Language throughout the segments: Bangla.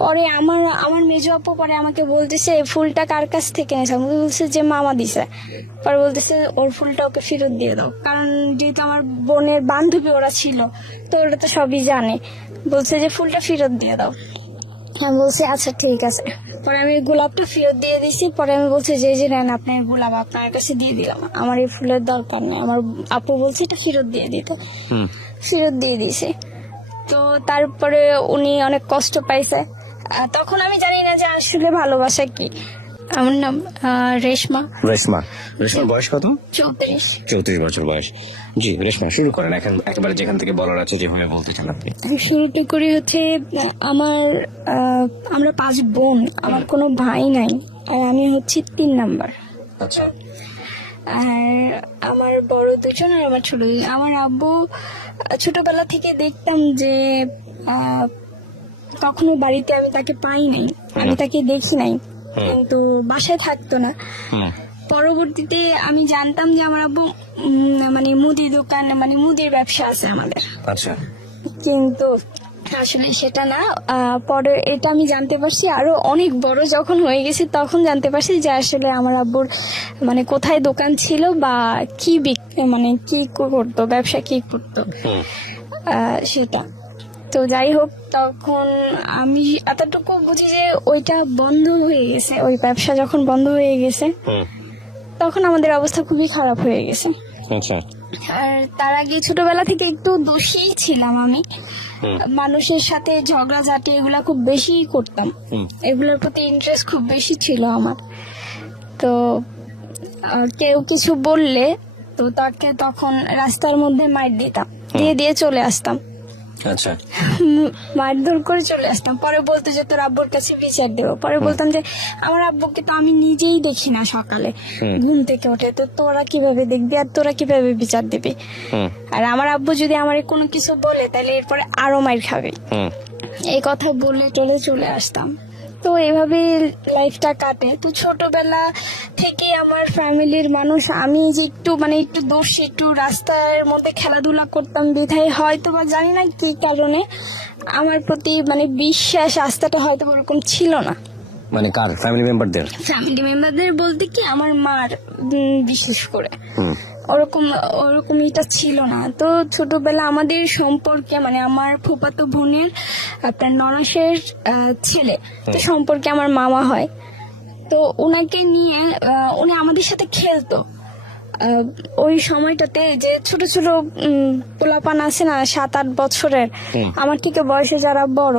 পরে আমার আমার মেজো আপু পরে আমাকে বলতেছে ফুলটা কার কাছ থেকে এনেছে, আমাকে বলছে যে মামা দিছে। পরে বলতেছে ওর ফুলটা ওকে ফেরত দিয়ে দাও, কারণ যেহেতু আমার বোনের বান্ধবী ওরা ছিল তো ওরা তো সবই জানে। বলছে যে ফুলটা ফেরত দিয়ে দাও। আমি বলছি আচ্ছা ঠিক আছে। পরে আমি গোলাপটা ফেরত দিয়ে দিছি। পরে আমি বলছি যে যে নেন আপনার গোলাপ আপনার কাছে দিয়ে দিলাম, আমার এই ফুলের দরকার নেই। আমার আপু বলছে এটা ফেরত দিয়ে দিতে, ফেরত দিয়ে দিছে। তো তারপরে উনি অনেক কষ্ট পাইছে। তখন আমি জানি না যে আসলে ভালোবাসা কি। আমার নাম রেশমা। রেশমার বয়স কত? 34। 34 বছর বয়স। জি রেশমা, শুরু করেন এখন, একেবারে যেখান থেকে বলার আছে যেভাবে বলতে চান আপনি। শুরুটা করি হচ্ছে আমার আমরা 5 বোন, আমার কোনো ভাই নাই, আর আমি হচ্ছে 3 নাম্বার। আচ্ছা। আর আমার বড় 2জন আর আমার ছোট 2জন। আমার আব্বু ছোটবেলা থেকে দেখতাম যে কখনো বাড়িতে আমি তাকে পাই নাই, আমি তাকে দেখি নাই, কিন্তু বাসায় থাকতো না। পরবর্তীতে আমি জানতাম যে আমার আব্বু মানে মুদি দোকান, মানে মুদির ব্যবসা আছে আমাদের। আচ্ছা। কিন্তু আসলে সেটা না। পরে এটা আমি জানতে পারছি আরো অনেক বড় যখন হয়ে গেছি, তখন জানতে পারছি যে আসলে আমার আব্বুর মানে কোথায় দোকান ছিল বা কি মানে কি করতো, ব্যবসা কি করতো সেটা। তো যাই হোক, তখন আমি এতটুকু বুঝি যে ওইটা বন্ধ হয়ে গেছে, ওই ব্যবসা যখন বন্ধ হয়ে গেছে তখন আমাদের অবস্থা খুবই খারাপ হয়ে গেছে। আচ্ছা। আর তার আগে ছোটবেলা থেকে একটু দোষী ছিলাম আমি, মানুষের সাথে ঝগড়াঝাটি এগুলা খুব বেশি করতাম, এগুলোর প্রতি ইন্টারেস্ট খুব বেশি ছিল আমার। তো কেউ কিছু বললে তো তাকে তখন রাস্তার মধ্যে মার দিতাম, দিয়ে দিয়ে চলে আসতাম। আচ্ছা। মারধর করে চলে আসতাম। পরে বলতো যে তোর আব্বুর কাছে বিচার দেবো। পরে বলতাম যে আমার আব্বুকে তো আমি নিজেই দেখি না সকালে ঘুম থেকে ওঠে, তো তোরা কিভাবে দেখবি আর তোরা কিভাবে বিচার দিবি। আর আমার আব্বু যদি আমার কোনো কিছু বলে তাহলে এরপরে আরো মাইর খাবে, এই কথা বলে চলে আসতাম। তো এভাবে লাইফটা কাটে। তো ছোটবেলা থেকে আমার ফ্যামিলির মানুষ, আমি যে একটু দোষ, একটু রাস্তার মধ্যে খেলাধুলা করতাম বিধায় হয়তো বা জানি না কি কারণে আমার প্রতি মানে বিশ্বাস আস্থাটা হয়তো ওরকম ছিল না। মানে কার? ফ্যামিলি মেম্বারদের বলতে কি আমার মার বিশেষ করে ওরকম এটা ছিল না। তো ছোটবেলা আমাদের সম্পর্কে মানে আমার ফুফাতো বোনের আপনার ননাসের ছেলে, তো সম্পর্কে আমার মামা হয়। তো ওনাকে নিয়ে উনি আমাদের সাথে খেলতো। ওই সময়টাতে যে ছোট ছোট পোলাপান আছে না 7-8 বছরের, আমার থেকে বয়সে যারা বড়,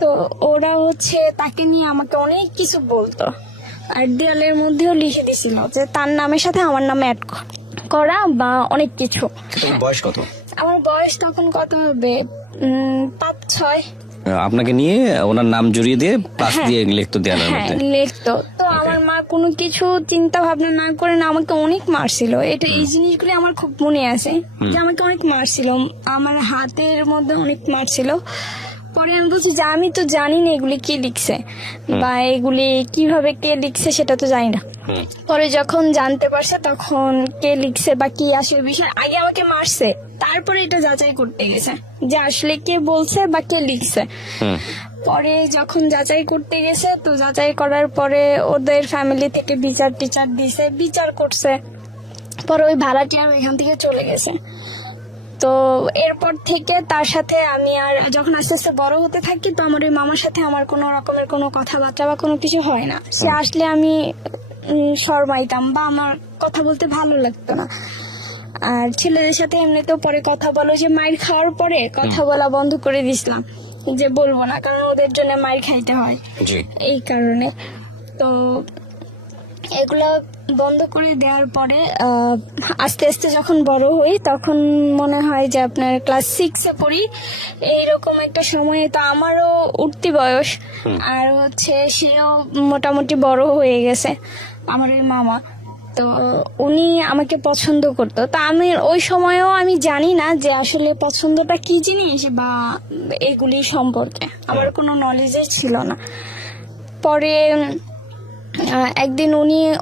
তো ওরা হচ্ছে তাকে নিয়ে আমাকে অনেক কিছু বলতো। আর দেয়ালের মধ্যেও লিখে দিছিল যে তার নামের সাথে আমার নামে অ্যাড করা বা অনেক কিছু। বয়স কত? আমার বয়স তখন কত হবে, 5-6। আপনাকে নিয়ে ওনার নাম জড়িয়ে দিয়ে পাশ দিয়ে লিখতো দেয়ালের মধ্যে? লিখতো। তো আমার মা কোনো কিছু চিন্তা ভাবনা না করে না আমাকে অনেক মারছিল। এই জিনিসগুলো আমার খুব মনে আছে যে আমাকে অনেক মারছিল, আমার হাতের মধ্যে অনেক মারছিল। পরে আমি বলছি যে আমি তো জানি না এগুলি কি লিখছে বা এগুলি কিভাবে কে লিখছে সেটা তো জানি না। পরে যখন জানতে পারছে তখন কে লিখছে বা কি আসলে বিষয়, আগে আমাকে মারছে, তারপরে এটা যাচাই করতে গেছে যে আসলে কে বলছে বা কে লিখছে। পরে যখন যাচাই করতে গেছে, তো যাচাই করার পরে ওদের ফ্যামিলি থেকে বিচার টিচার দিছে, বিচার করছে। পরে ওই ভাড়াটিয়া এখান থেকে চলে গেছে। তো এরপর থেকে তার সাথে আমি আর যখন আস্তে আস্তে বড় হতে থাকি, তো আমার ওই মামার সাথে আমার কোনো রকমের কোনো কথাবার্তা বা কোনো কিছু হয় না। সে আসলে আমি শরমাইতাম বা আমার কথা বলতে ভালো লাগতো না। আর ছেলেদের সাথে এমনিতেও পরে কথা বলো, যে মাইর খাওয়ার পরে কথা বলা বন্ধ করে দিছিলাম, যে বলবো না, কারণ ওদের জন্য মাইর খাইতে হয় এই কারণে। তো এগুলো বন্ধ করে দেওয়ার পরে আস্তে আস্তে যখন বড় হই তখন মনে হয় যে আপনার ক্লাস 6-এ পড়ি, এইরকম একটা সময়ে তো আমারও উঠতি বয়স, আর হচ্ছে সেও মোটামুটি বড় হয়ে গেছে আমার ওই মামা। তো উনি আমাকে পছন্দ করতো। তো আমি ওই সময়েও আমি জানি না যে আসলে পছন্দটা কি জিনিস বা এগুলি সম্পর্কে আমার কোনো নলেজই ছিল না। পরে একদিন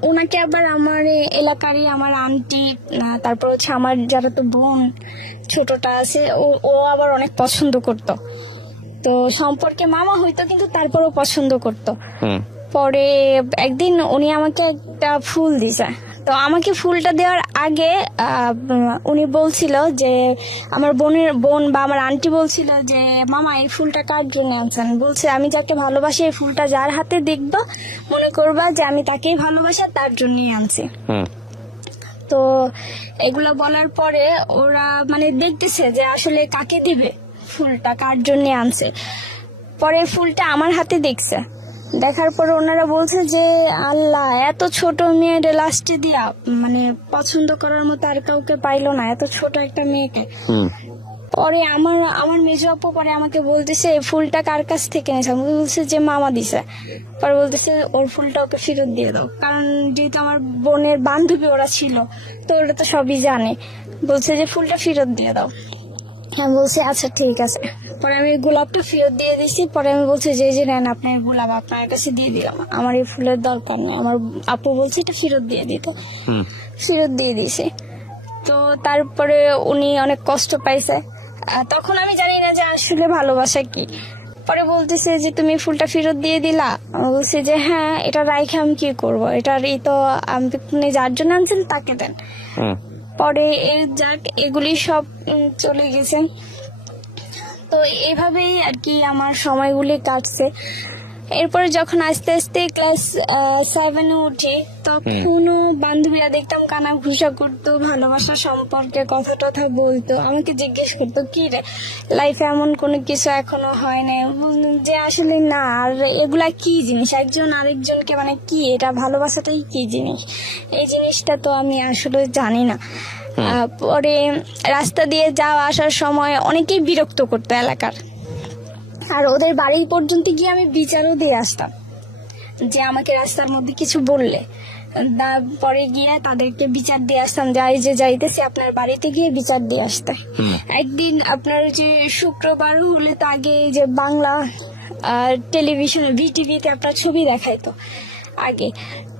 ওনাকে আবার আমার এলাকারই আমার আন্টি, তারপর হচ্ছে আমার যারা তো বোন ছোটটা আছে ও আবার অনেক পছন্দ করতো। তো সম্পর্কে মামা হইতো কিন্তু তারপরও পছন্দ করতো। হুম পরে একদিন উনি আমাকে একটা ফুল দিছে। তো আমাকে ফুলটা দেওয়ার আগে উনি বলছিল যে আমার বোন বা আমার আন্টি বলছিল যে মামা এই ফুলটা কার জন্য আনছেন। বলছে আমি যাকে ভালোবাসি এই ফুলটা যার হাতে দেখবা মনে করবা যে আমি তাকেই ভালোবাসি, তার জন্যই আনছি। হুম তো এগুলো বলার পরে ওরা মানে দেখতেছে যে আসলে কাকে দিবে, ফুলটা কার জন্য আনছে। পরে ফুলটা আমার হাতে দেখছে, দেখার পরে ওনারা বলছে যে আল্লাহ, এত ছোট মেয়ের লাস্টে দিয়া মানে পছন্দ করার মতো আর কাউকে পাইলো না, এত ছোট একটা মেয়েকে। হুম পরে আমার মেজো আপু পরে আমাকে বলতেছে এই ফুলটা কার কাছ থেকে নিয়েছে। আমি বলছে যে মামা দিছে। পরে বলতেছে ওর ফুলটা ওকে ফেরত দিয়ে দাও, কারণ যেহেতু আমার বোনের বান্ধবী ওরা ছিল তো ওরা তো সবই জানে। বলছে যে ফুলটা ফেরত দিয়ে দাও। আমি বলছি আচ্ছা ঠিক আছে। পরে আমি গোলাপটা ফেরত দিয়ে দিছি। পরে আমি বলছি যে এই যে নেন আপনার গোলাপ, আপনার কাছে দিয়ে দিলাম, আমার এই ফুলের দরকার নেই। আমার আপু বলছে এটা ফেরত দিয়ে দিত, হুম ফেরত দিয়ে দিছে। তো তারপরে উনি অনেক কষ্ট পাইছে। তখন আমি জানি না যে আসলে ভালোবাসা কি। পরে বলতেছে যে তুমি ফুলটা ফেরত দিয়ে দিলা। আমি বলছি যে হ্যাঁ, এটা রাইখে আমি কি করব, এটার এই তো আপনি যার জন্য আনছেন তাকে দেন। হুম পরে এই যাক এগুলি সব চলে গেছে। তো এইভাবেই আর কি আমার সময়গুলি কাটছে। এরপরে যখন আস্তে আস্তে ক্লাস 7-এ উঠি তখনও বান্ধবীরা দেখতাম কানা ঘুষা করতো, ভালোবাসা সম্পর্কে কথা টথা বলতো, আমাকে জিজ্ঞেস করতো কি রে লাইফে এমন কোনো কিছু এখনো হয় না। বললাম যে আসলে না, আর এগুলা কি জিনিস, একজন আরেকজনকে মানে কি, এটা ভালোবাসাটাই কি জিনিস, এই জিনিসটা তো আমি আসলে জানি না। পরে রাস্তা দিয়ে যাওয়া আসার সময় অনেকেই বিরক্ত করতো এলাকার, আর ওদের বাড়ি পর্যন্ত গিয়ে আমি বিচারও দিয়ে আসতাম যে আমাকে রাস্তার মধ্যে কিছু বললে। পরে গিয়ে তাদেরকে বিচার দিয়ে আসতাম যে এই যে যাইতেছি আপনার বাড়িতে গিয়ে বিচার দিয়ে আসতে। একদিন আপনার যে শুক্রবার হলে তো আগে এই যে বাংলা টেলিভিশন ভিটিভিতে আপনার ছবি দেখাইতো আগে,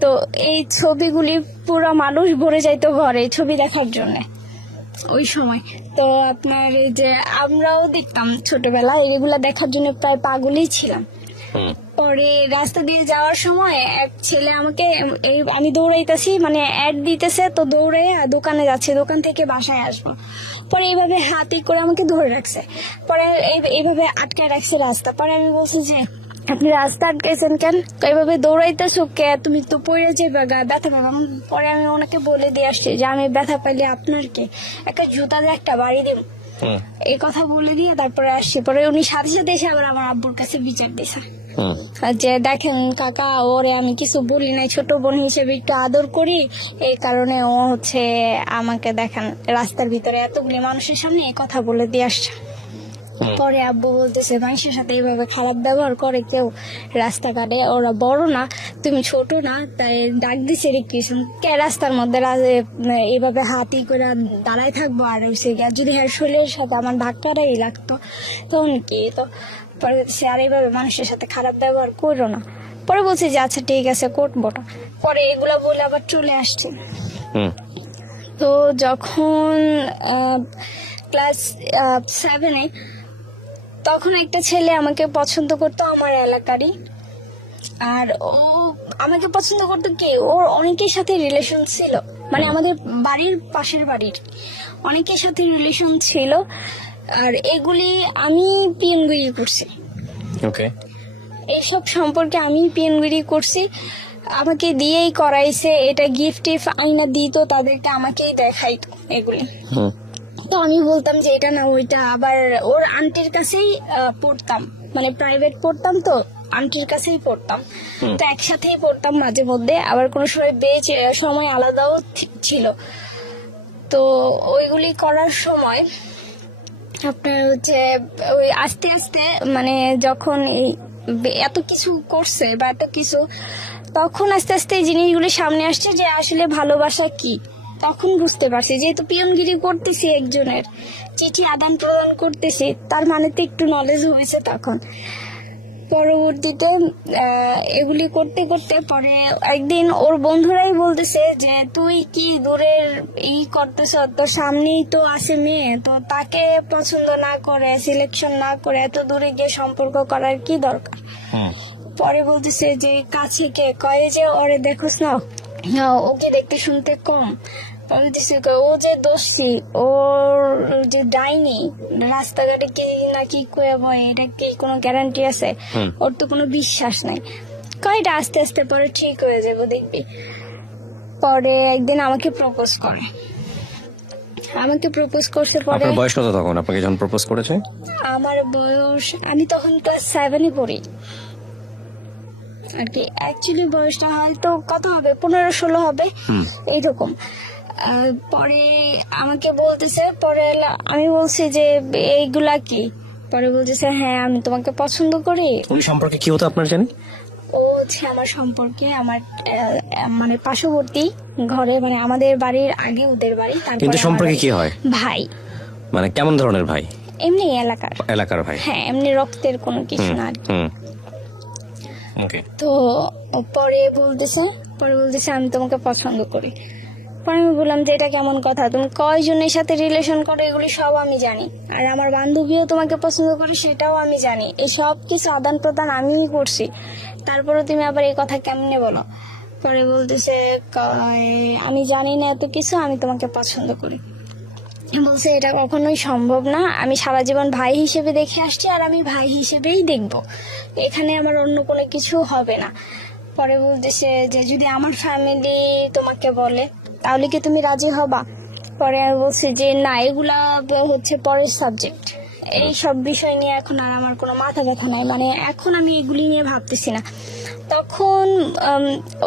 তো এই ছবিগুলি পুরো মানুষ ভরে যাইতো ঘরে ছবি দেখার জন্য ওই সময়। তো আপনার এই যে আমরাও দেখতাম ছোটবেলায়, এগুলা দেখার জন্য প্রায় পাগলই ছিলাম। পরে রাস্তা দিয়ে যাওয়ার সময় এক ছেলে আমাকে আমি দৌড়াইতেছি মানে অ্যাড দিতেছে, তো দৌড়ে দোকানে যাচ্ছে, দোকান থেকে বাসায় আসবো। পরে এইভাবে হাতে করে আমাকে ধরে রাখছে, পরে এইভাবে আটকায় রাখছে রাস্তা। পরে আমি বলছি যে আপনি রাস্তা আটকাইছেন কেন, এইভাবে দৌড়াইতেছো কে, তুমি তো পড়ে যাবে গা, ব্যথা পাবে। পরে আমি ওনাকে বলে দিয়ে আসছি যে আমি ব্যথা পাইলে আপনার কে, একটা জুতা দিয়ে একটা বাড়ি দিব, এই কথা বলে দিয়ে তারপরে আসছি। পরে উনি সাথে সাথে এসে আবার আমার আব্বুর কাছে বিচার দিয়েছে যে দেখেন কাকা, ওরে আমি কিছু বলি নাই, ছোট বোন হিসেবে একটু আদর করি, এই কারণে ও হচ্ছে আমাকে দেখেন রাস্তার ভিতরে এতগুলি মানুষের সামনে এই কথা বলে দিয়ে আসছে। পরে আব্বু বলতেছে মানুষের সাথে এইভাবে খারাপ ব্যবহার করে কেউ রাস্তাঘাটে, ওরা বড় না তুমি ছোট না, তাই ডাক দিছে রে কিছু কে রাস্তার মধ্যে এইভাবে হাতি করে দাঁড়ায় থাকবো। আর যদি হ্যাঁ শরীরের সাথে আমার ধাক্কাটাই লাগতো তখন কি, তো পরে সে আর এইভাবে মানুষের সাথে খারাপ ব্যবহার করো না। পরে বলছি যে আচ্ছা ঠিক আছে করবো না। পরে এগুলা বলে আবার চলে আসছে। তো যখন ক্লাস 7-এ তখন একটা ছেলে আমাকে পছন্দ করতো আমার এলাকারই, আর ও আমাকে পছন্দ করতো কি, ওর অনেকের সাথে রিলেশন ছিল, মানে আমাদের বাড়ির পাশের বাড়ির অনেকের সাথে রিলেশন ছিল। আর এগুলি আমি পিএনগিরি করছি, ওকে, এইসব সম্পর্কে আমি পিএনগিরি করছি, আমাকে দিয়েই করাইছে। এটা গিফট আইনা দিত তাদেরকে, আমাকেই দেখাইতো এগুলি। তো আমি বলতাম যে এটা না ওইটা, আবার ওর আন্টির কাছেই পড়তাম, মানে প্রাইভেট পড়তাম তো আন্টির কাছেই পড়তাম, তো একসাথেই পড়তাম মাঝে মধ্যে, আবার কোনো সময় বেচ সময় আলাদাও ছিল। তো ওইগুলি করার সময় আপনার হচ্ছে ওই আস্তে আস্তে মানে যখন এই এত কিছু করছে বা এত কিছু, তখন আস্তে আস্তে এই জিনিসগুলি সামনে আসছে যে আসলে ভালোবাসা কি। তখন বুঝতে পারছি, যেহেতু পিয়নগিরি করতেছি, একজনের চিঠি আদান প্রদান করতেছি, তার মানে তো একটু নলেজ হয়েছে তখন। পরবর্তীতে এগুলি করতে করতে পরে একদিন ওর বন্ধুরাই বলতেছে যে তুই কি দূরের করতেছ, তোর সামনেই তো আসে মেয়ে, তো তাকে পছন্দ না করে সিলেকশন না করে এত দূরে গিয়ে সম্পর্ক করার কি দরকার। পরে বলতেছে যে কাছে কে কয় যে ওরে দেখোস না, ওকে দেখতে শুনতে কম। ও যে দোষী, ওর যে ডাইনি, রাস্তাঘাটে কি না কি কয়ে বয়, এটা কি কোনো গ্যারান্টি আছে? ওর তো কোনো বিশ্বাস নাই। কয়টা আস্তে আস্তে পরে ঠিক হয়ে যাবো দেখবি। পরে একদিন আমাকে প্রপোজ করে, পরে আপনার বয়স কত তখন আপনাকে যখন প্রপোজ করেছে? আমার বয়স, আমি তখন ক্লাস 7-এ পড়ি আর কি। অ্যাকচুয়ালি বয়সটা হয়তো কত হবে, 15-16 হবে এইরকম। পরে আমাকে বলতেছে, পরে আমি বলছি যে এইগুলা কি? পরে বলতেছে হ্যাঁ আমি তোমাকে পছন্দ করি। উনি সম্পর্কে কি হতো আপনার জানি? ও হচ্ছে আমার সম্পর্কে আমার মানে পার্শ্ববর্তী ঘরে, মানে আমাদের বাড়ির আগে ওদের বাড়ি। কিন্তু সম্পর্কে কি হয়? ভাই। মানে কেমন ধরনের ভাই? এমনি এলাকার ভাই। হ্যাঁ, এমনি রক্তের কোনো কিছু না আর কি। ওকে। তো পরে বলতেছে আমি তোমাকে পছন্দ করি। পরে আমি বললাম যে এটা কেমন কথা, তুমি কয়জনের সাথে রিলেশন করো এগুলি সব আমি জানি, আর আমার বান্ধবীও তোমাকে পছন্দ করে সেটাও আমি জানি, এই সব কিছু আদান প্রদান আমিই করছি, তারপরে তুমি আবার এই কথা কেমনে বলো? পরে বলতেছে আমি জানি না এত কিছু, আমি তোমাকে পছন্দ করি। বলছে এটা কখনোই সম্ভব না, আমি সারা জীবন ভাই হিসেবে দেখে আসছি আর আমি ভাই হিসেবেই দেখবো, এখানে আমার অন্য কোনো কিছু হবে না। পরে বলতেছে যে যদি আমার ফ্যামিলি তোমাকে বলে তাহলে কি তুমি রাজি হবা? পরে আমি বলছি যে না, এগুলা হচ্ছে পরের সাবজেক্ট, এই সব বিষয় নিয়ে এখন আর আমার কোনো মাথা ব্যথা নাই, মানে এখন আমি এগুলি নিয়ে ভাবতেছি না। তখন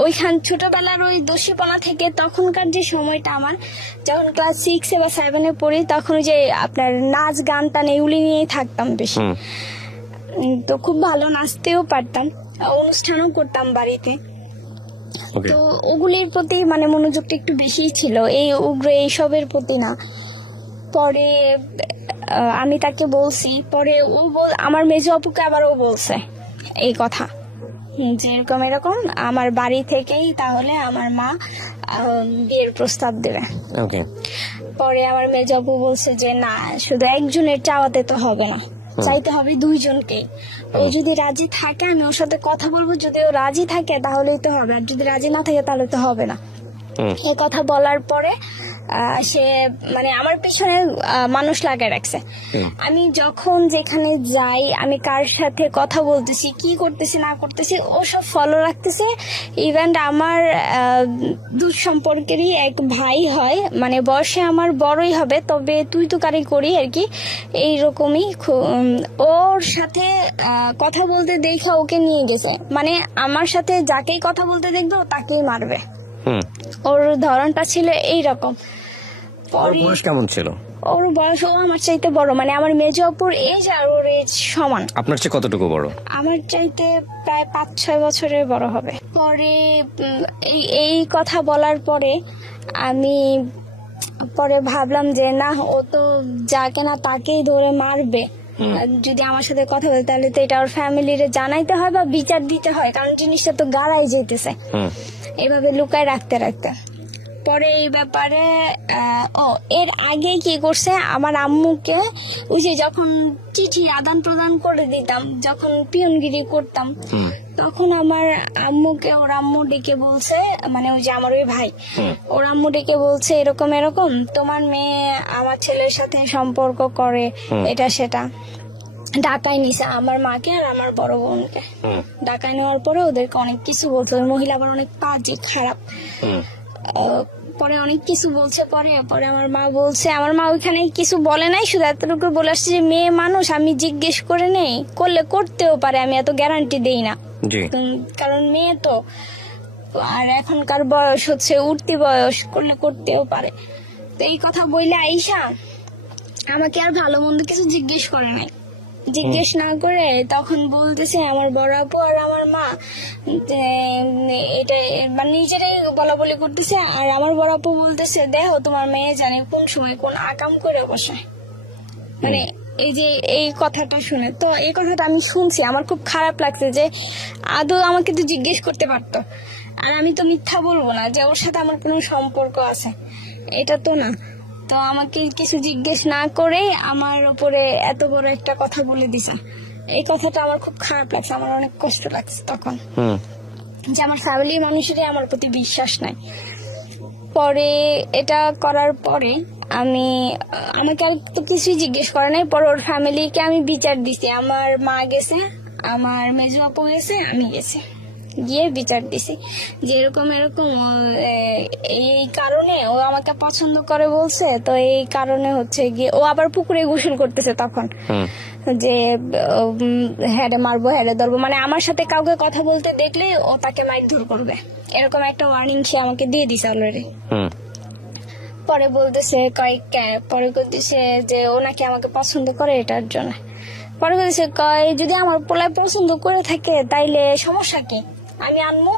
ওইখান ছোটবেলার ওই দোষীপনা থেকে তখনকার যে সময়টা আমার, যখন ক্লাস 6 বা 7-এ পড়ি, তখন যে আপনার নাচ গান টান এগুলি নিয়েই থাকতাম বেশি। তো খুব ভালো নাচতেও পারতাম, অনুষ্ঠানও করতাম বাড়িতে। তো ওগুলির প্রতি মানে মনোযোগটা একটু বেশিই ছিল, এই উগ্র এইসবের প্রতি না। পরে আমি তাকে বলছি, পরে আমার মেজো আপুকে আবার ও বলছে এই কথা যে এরকম আমার বাড়ি থেকেই তাহলে আমার মা বিয়ের প্রস্তাব দেবে। পরে আমার মেজো আপু বলছে যে না, শুধু একজনের চাওয়াতে তো হবে না, চাইতে হবে দুইজনকে। ও যদি রাজি থাকে আমি ওর সাথে কথা বলবো, যদি ও রাজি থাকে তাহলেই তো হবে, আর যদি রাজি না থাকে তাহলে তো হবে না। এই কথা বলার পরে সে মানে আমার পিছনে মানুষ লাগায় রাখছে। আমি যখন যেখানে যাই, আমি কার সাথে কথা বলতেছি, কি করতেছি না করতেছি, ও সব ফলো রাখতেছে। ইভেন আমার দূর সম্পর্কেরই এক ভাই হয়, মানে বয়সে আমার বড়ই হবে, তবে তুই তো কারি করি আর কি, এইরকমই। ওর সাথে কথা বলতে দেখা ওকে নিয়ে গেছে, মানে আমার সাথে যাকেই কথা বলতে দেখবে ও তাকেই মারবে। ওর ধরনটা ছিল এইরকম। বয়স কেমন ছিল? ওর বয়স, ও আমার চাইতে বড়, মানে আমার মেজো অপুর এজ আর ওর এজ সমান। আপনার চেয়ে কতটুকু বড়? আমার চাইতে প্রায় 5-6 বছরের বড় হবে। পরে এই কথা বলার পরে আমি ভাবলাম যে না, ও তো যাকে না তাকেই ধরে মারবে, যদি আমার সাথে কথা বলে তাহলে তো এটা ওর ফ্যামিলিরে জানাইতে হয় বা বিচার দিতে হয়, কারণ জিনিসটা তো গাড়াই যেতেছে। এভাবে লুকায় রাখতে পরে এই ব্যাপারে এর আগে কি করছে, আমার আম্মুকে ওই যে যখন চিঠি আদান প্রদান করে দিতাম, যখন পিয়নগিরি করতাম, তখন আমার আম্মুকে ওর আম্মু ডেকে বলছে, মানে ওই যে আমার ওই ভাই, ওর আম্মু ডেকে বলছে এরকম তোমার মেয়ে আমার ছেলের সাথে সম্পর্ক করে, এটা সেটা। ঢাকায় নিছে আমার মাকে আর আমার বড় বোনকে। ঢাকায় নেওয়ার পরে ওদেরকে অনেক কিছু বলছে, ওই মহিলা আবার অনেক বাজে খারাপ, পরে অনেক কিছু বলছে। পরে আমার মা বলছে, আমার মা ওইখানে কিছু বলে নাই, শুধু এতটুকু বলে আসছে যে মেয়ে মানুষ, আমি জিজ্ঞেস করে নেই, করলে করতেও পারে, আমি এত গ্যারান্টি দেই না, কারণ মেয়ে তো, আর এখনকার বয়স হচ্ছে উঠতি বয়স, করলে করতেও পারে। তো এই কথা বললে আইসা আমাকে আর ভালো মন্দ কিছু জিজ্ঞেস করে নাই, জিজ্ঞেস না করে তখন বলতেছে আমার বড় আপু আর আমার মা যে এটা মানে নিজেরাই বলা বলি করতেছে, আর আমার বড় আপু বলতেছে দেখো তোমার মেয়ে জানে কোন সময় কোন আকাম করে বসে, মানে এই যে এই কথাটা শুনে, তো এই কথাটা আমি শুনছি, আমার খুব খারাপ লাগছে যে আদৌ আমাকে তো জিজ্ঞেস করতে পারতো। আর আমি তো মিথ্যা বলবো না যে ওর সাথে আমার কোনো সম্পর্ক আছে, এটা তো না। তো আমাকে কিছু জিজ্ঞেস না করে আমার উপরে এত বড় একটা কথা বলে দিছে। এই কথাটা আমার খুব খারাপ লাগছে, আমার অনেক কষ্ট লাগছে তখন, যে আমার ফ্যামিলির মানুষেরই আমার প্রতি বিশ্বাস নাই। পরে এটা করার পরে আমাকে আর তো কিছুই জিজ্ঞেস করে নাই। পরে ওর ফ্যামিলিকে আমি বিচার দিছি, আমার মা গেছে, আমার মেজো আপু গেছে, আমি গেছি, গিয়ে বিচার দিছি যে এরকম এরকম এই কারণে ও আমাকে পছন্দ করে বলছে, তো এই কারণে হচ্ছে গিয়ে ও আবার পুকুরে গোসল করতেছে তখন, যে হ্যাঁ মারবো হ্যাঁ ধরবো, মানে আমার সাথে কাউকে কথা বলতে দেখলে ও তাকে মারধর করবে, এরকম একটা ওয়ার্নিং সে আমাকে দিয়ে দিছে অলরেডি। পরে বলতেছে পরে বলতেছে যে ও নাকি আমাকে পছন্দ করে এটার জন্য। পরে বলতেছে যদি আমার পোলায় পছন্দ করে থাকে তাইলে সমস্যা কি, আমি আনবো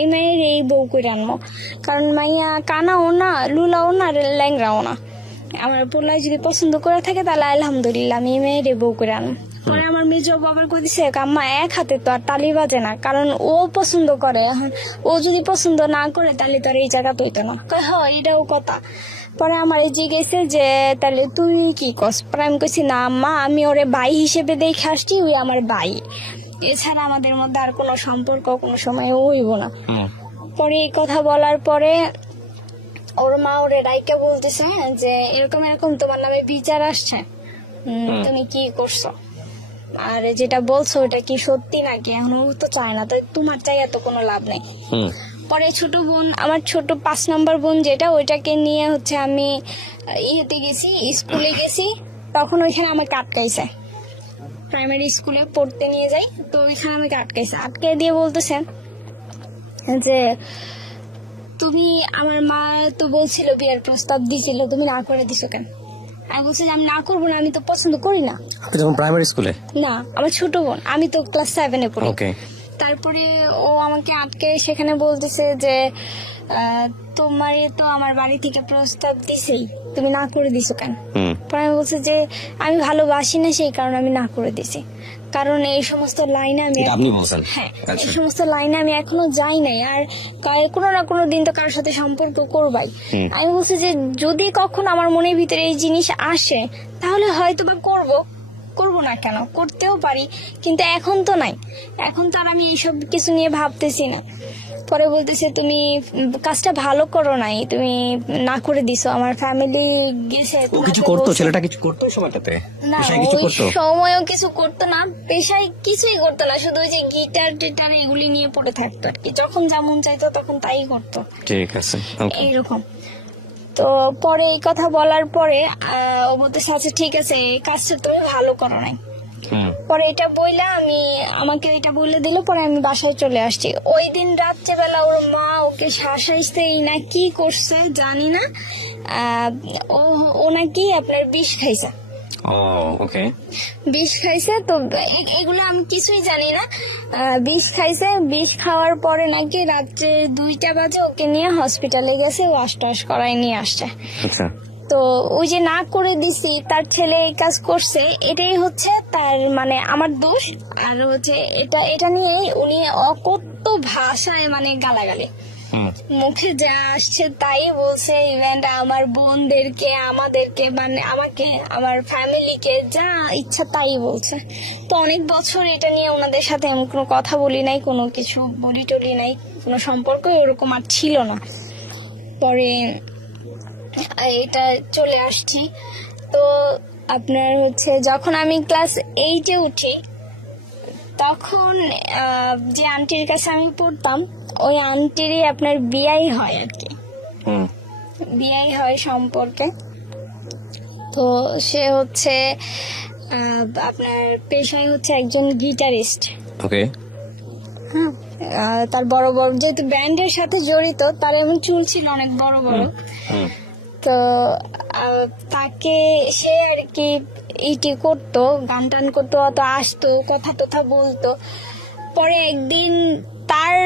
এই মেয়ের এই বউ করে আনবো, কারণ মাইয়া কানাও না লুলাও না ল্যাংরাও না, আমার পোলায় যদি পছন্দ করে থাকে তাহলে আলহামদুলিল্লাহ আমি এই মেয়ের এই বউ করে আনবো। পরে আমার মেজো বাবার কইছে আম্মা এক হাতে তো আর তালি বাজে না, কারণ ও পছন্দ করে, এখন ও যদি পছন্দ না করে তাহলে তো আর এই জায়গা তৈতো না। হ্যাঁ এটাও কথা। পরে আমার এই জিজ্ঞেসে যে তাহলে তুই কি কস, পরে আমি কইছি না আম্মা, আমি ওরে ভাই হিসেবে দেখে আসছি, ওই আমার ভাই, এছাড়া আমাদের মধ্যে আর কোনো সম্পর্ক কোনো সময় হইব না। পরে এই কথা বলার পরে ওর মা ওরে রাইকা বলতেছে যে এরকম এরকম তোমার নামে বিচার আসছে, তুমি কি করছো, আর যেটা বলছো ওটা কি সত্যি নাকি, এখন ও তো চায় না, তো তোমার চাই এত কোনো লাভ নেই। পরে ছোট বোন, আমার ছোট 5 নম্বর বোন যেটা, ওইটাকে নিয়ে হচ্ছে আমি ইয়েতে গেছি, স্কুলে গেছি, তখন ওইখানে আমাকে আটকাইছে, প্রাইমারি স্কুলে পড়তে নিয়ে যাই, তো ওইখানে আমাকে আটকে দিয়ে বলতেছেন যে তুমি, আমার মা তো বলছিল বিয়ের প্রস্তাব দিছিল, তুমি না করে দিছো কেন? আমি বলছি যে আমি না করবো না, আমি তো পছন্দ করি না। আপনি যখন প্রাইমারি স্কুলে? না, আমার ছোট বোন, আমি তো ক্লাস 7 এ পড়ি। ওকে। তারপরে ও আমাকে আটকে সেখানে বলতেছে যে তোমার তো আমার বাড়ি থেকে প্রস্তাব দিছেই, তুমি না করে দিছো কেন? পরে আমি বলছি যে আমি ভালোবাসি না, সেই কারণে আমি না করে দিছি, কারণ এই সমস্ত লাইনে আমি আপনি বলছেন? হ্যাঁ, এই সমস্ত লাইনে আমি এখনো যাই নাই, আর কোনো না কোনো দিন তো কারোর সাথে সম্পর্ক করবাই। আমি বলছি যে যদি কখনো আমার মনের ভিতরে এই জিনিস আসে তাহলে হয়তো বা করবো না কেন, করতেও পারি, কিন্তু এখন তো নাই, এখন তো আর আমি এইসব কিছু নিয়ে ভাবতেছি না। পরে বলতেছে তুমি কাজটা ভালো করো নাই, তুমি না করে দিছো, আমার ফ্যামিলি গেছে, কিছু করতো, ছেলেটা কিছু করতো সময়টাতে? না ওই সময়ও কিছু করতো না, পেশায় কিছুই করতো না, শুধু ওই যে গিটার টিটার এগুলি নিয়ে পড়ে থাকতো আর কি, যখন যেমন চাইতো তখন তাই করতো। ঠিক আছে, এইরকম। তো পরে এই কথা বলার পরে ও বলতেছে আচ্ছা ঠিক আছে, এই কাজটা তুমি ভালো করো নাই। পরে এটা বইলা আমাকে এটা বলে দিল, পরে আমি বাসায় চলে আসছি। ওই দিন রাত্রেবেলা ওর মা ওকে শাসাইছেই না কি করছে জানি না, ও নাকি আপনার বিষ খাইছে। ওকে, বিষ খাইছে, তো এগুলো আমি কিছুই জানি না। বিষ খাইছে, বিষ খাওয়ার পরে নাকি রাত্রে 2টা বাজে ওকে নিয়ে হসপিটালে গেছে, ওয়াশ টাশ করাই নিয়ে আসছে। তো ওই যে না করে দিছি, তার ছেলে এই কাজ করছে, এটাই হচ্ছে তার মানে আমার দোষ। আর হচ্ছে এটা নিয়ে উনি অকথ্য ভাষায় মানে গালাগালি, মুখে যা আসছে তাই বলছে, ইভেন আমার বোনদেরকে, আমাদেরকে, মানে আমাকে, আমার ফ্যামিলিকে যা ইচ্ছা তাই বলছে। তো অনেক বছর এটা নিয়ে ওনাদের সাথে আমি কোনো কথা বলি নাই, কোনো কিছু বলি টলি নাই, কোনো সম্পর্ক ওরকম আর ছিল না। পরে এটা চলে আসছি। তো আপনার হচ্ছে যখন আমি ক্লাস 8-এ উঠি, তখন যে আন্টির কাছে আমি পড়তাম, ওই আন্টিরই আপনার বিয়াই হয় আর কি, বিয়াই হয় সম্পর্কে। তো সে হচ্ছে আপনার পেশায় হচ্ছে একজন গিটারিস্ট। ওকে। তার বড় বড়, যেহেতু ব্যান্ডের সাথে জড়িত, তার এমন চুল ছিল অনেক বড় বড়। তো তাকে সে আর কি ইটি করতো, গান টান করতো, অত আসতো, কথা টথা বলতো। পরে একদিন তার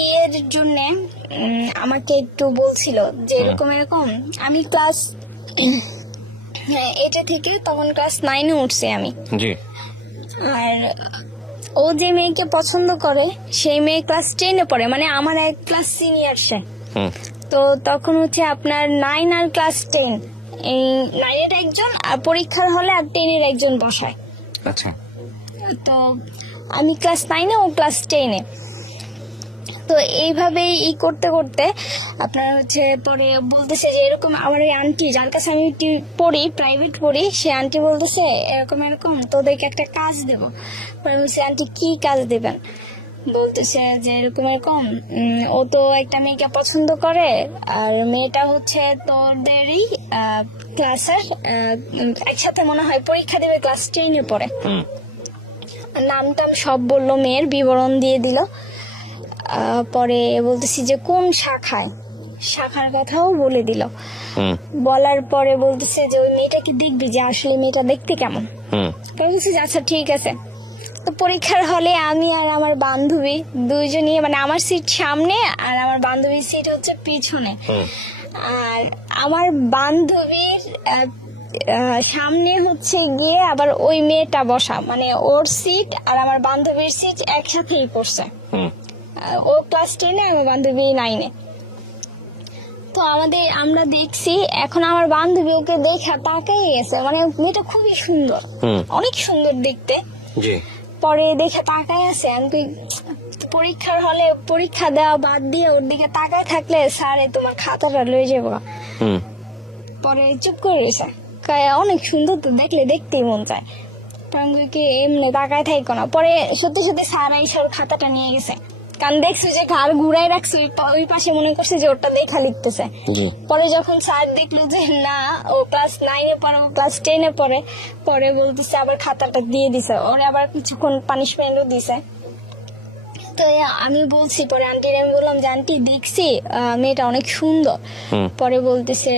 ইয়ের জন্য আমাকে একটু বলছিল যে এরকম এরকম, আমি ক্লাস হ্যাঁ, এটা থেকে তখন ক্লাস 9-এ উঠছি আমি। জি। আর ও যে মেয়েকে পছন্দ করে সেই মেয়ে ক্লাস 10-এ পড়ে, মানে আমার এক ক্লাস সিনিয়র সে। হুম। তো তখন হচ্ছে আপনার 9 আর ক্লাস 10, এই 9-এর একজন আর পরীক্ষার হলে আর 10-এর একজন বসায়। আচ্ছা। তো আমি ক্লাস 9-এ, ও ক্লাস 10-এ। তো এইভাবেই করতে করতে আপনার হচ্ছে পরে বলতেছে যে এরকম আমার এই আন্টি যার কাছে আমি পড়ি, প্রাইভেট পড়ি, সে আন্টি বলতেছে এরকম এরকম তোদেরকে একটা কাজ দেবো। পরে আমি বলছি আন্টি কি কাজ দেবেন? বলতেছে যে এরকম এরকম ও তো একটা মেয়েকে পছন্দ করে, আর মেয়েটা হচ্ছে তোদেরই ক্লাসের, একসাথে মনে হয় পরীক্ষা দেবে, ক্লাস 10-এ পড়ে। হুম। নাম টাম সব বললো, মেয়ের বিবরণ দিয়ে দিল। পরে বলতেছি যে কোন শাখার কথাও বলে দিল। হুম। বলার পরে বলতেছে যে ওই মেয়েটাকে দেখবি, যে আসলে মেয়েটা দেখতে কেমন। হুম। বলতেছি যে আচ্ছা ঠিক আছে। তো পরীক্ষার হলে আমি আর আমার বান্ধবী দুইজনই, মানে আমার সিট সামনে আর আমার বান্ধবীর সিট হচ্ছে পিছনে। হুম। আর আমার বান্ধবীর সামনে হচ্ছে গিয়ে আবার ওই মেয়েটা বসা, মানে ওর সিট আর আমার বান্ধবীর সিট একসাথেই পড়ছে। হুম। ও ক্লাস 10-এ, আমার বান্ধবী 9-এ। তো আমরা দেখছি, এখন আমার বান্ধবী ওকে দেখা তাকাই গেছে, মানে মেয়েটা খুবই সুন্দর, হুম। অনেক সুন্দর দেখতে। জি। পরে দেখে তাকায় আছে। আমি কই, পরীক্ষার হলে পরীক্ষা দেওয়া বাদ দিয়ে ওর দিকে তাকায় থাকলে স্যারে তোমার খাতাটা লয়ে যাবো। হুম। পরে চুপ করে গেছে, অনেক সুন্দর তো, দেখলে দেখতেই মন চায়। কি এমনি তাকায় থাকো না। পরে সত্যি সত্যি স্যার এসে ওর খাতাটা নিয়ে গেছে, কারণ দেখছি যে ঘাড় ঘুরাই রাখছে ওই পাশে, মনে করছে যে ওটা দেখা লিখতেছে। জি। পরে যখন স্যার দেখলো যে না ও ক্লাস 9-এ পড়ে, ও ক্লাস 10-এ পড়ে, পরে বলতেছে আবার খাতাটা দিয়ে দিছে, ওরে আবার কিছুক্ষণ পানিশমেন্টও দিছে। তো আমি বলছি, পরে আন্টির আমি বললাম যে আন্টি দেখছি মেয়েটা অনেক সুন্দর। হুম। পরে বলতেছে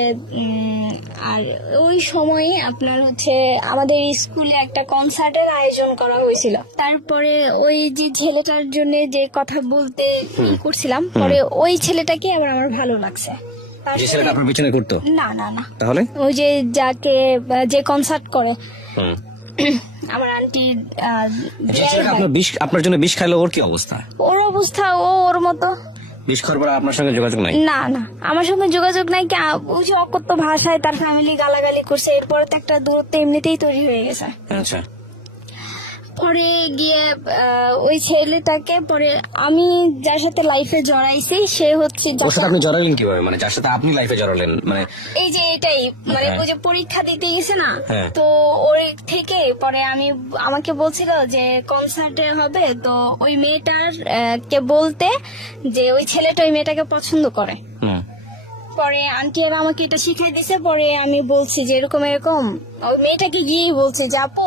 আর ওই সময়ে আপনার হচ্ছে আমাদের স্কুলে একটা কনসার্টের আয়োজন করা হয়েছিল। তারপরে ওই যে ছেলেটার জন্য যে কথা বলতে করছিলাম, পরে ওই ছেলেটাকে আবার আমার ভালো লাগছে। তার যে ছেলেটা আপনার পিছনে ঘুরতো? না না না, তাহলে ওই যে যাকে যে কনসার্ট করে হুম। আমার আন্টি, যে ছেলেটা আপনার জন্য বিষ খাইলো, ওর কি অবস্থা? ওর অবস্থা ওর মতো। বিষ খাওয়ার পর আপনার সঙ্গে যোগাযোগ নাই? না না, আমার সঙ্গে যোগাযোগ নাই। কি ওই যে অকথ্য ভাষায় তার ফ্যামিলি গালাগালি করছে, এরপরে তো একটা দূরত্ব এমনিতেই তৈরি হয়ে গেছে। আচ্ছা। পরে গিয়ে ওই ছেলেটাকে, পরে আমি যার সাথে লাইফে জড়াইছি সে হচ্ছে ওর সাথে আপনি জড়ালেন কিভাবে, মানে যার সাথে আপনি লাইফে জড়ালেন? মানে এই যে এটাই, মানে হ্যাঁ। ওই যে পরীক্ষা দিতে গেছে না, হ্যাঁ। তো ওই থেকে পরে আমাকে বলছিল যে কনসার্টে হবে, তো ওই মেয়েটার কে বলতে যে ওই ছেলেটা ওই মেয়েটাকে পছন্দ করে। হুম। পরে আন্টি আর আমাকে এটা শিখিয়ে দিছে। পরে আমি বলছি যে এরকম এরকম, ওই মেয়েটাকে গিয়েই বলছি যে আপু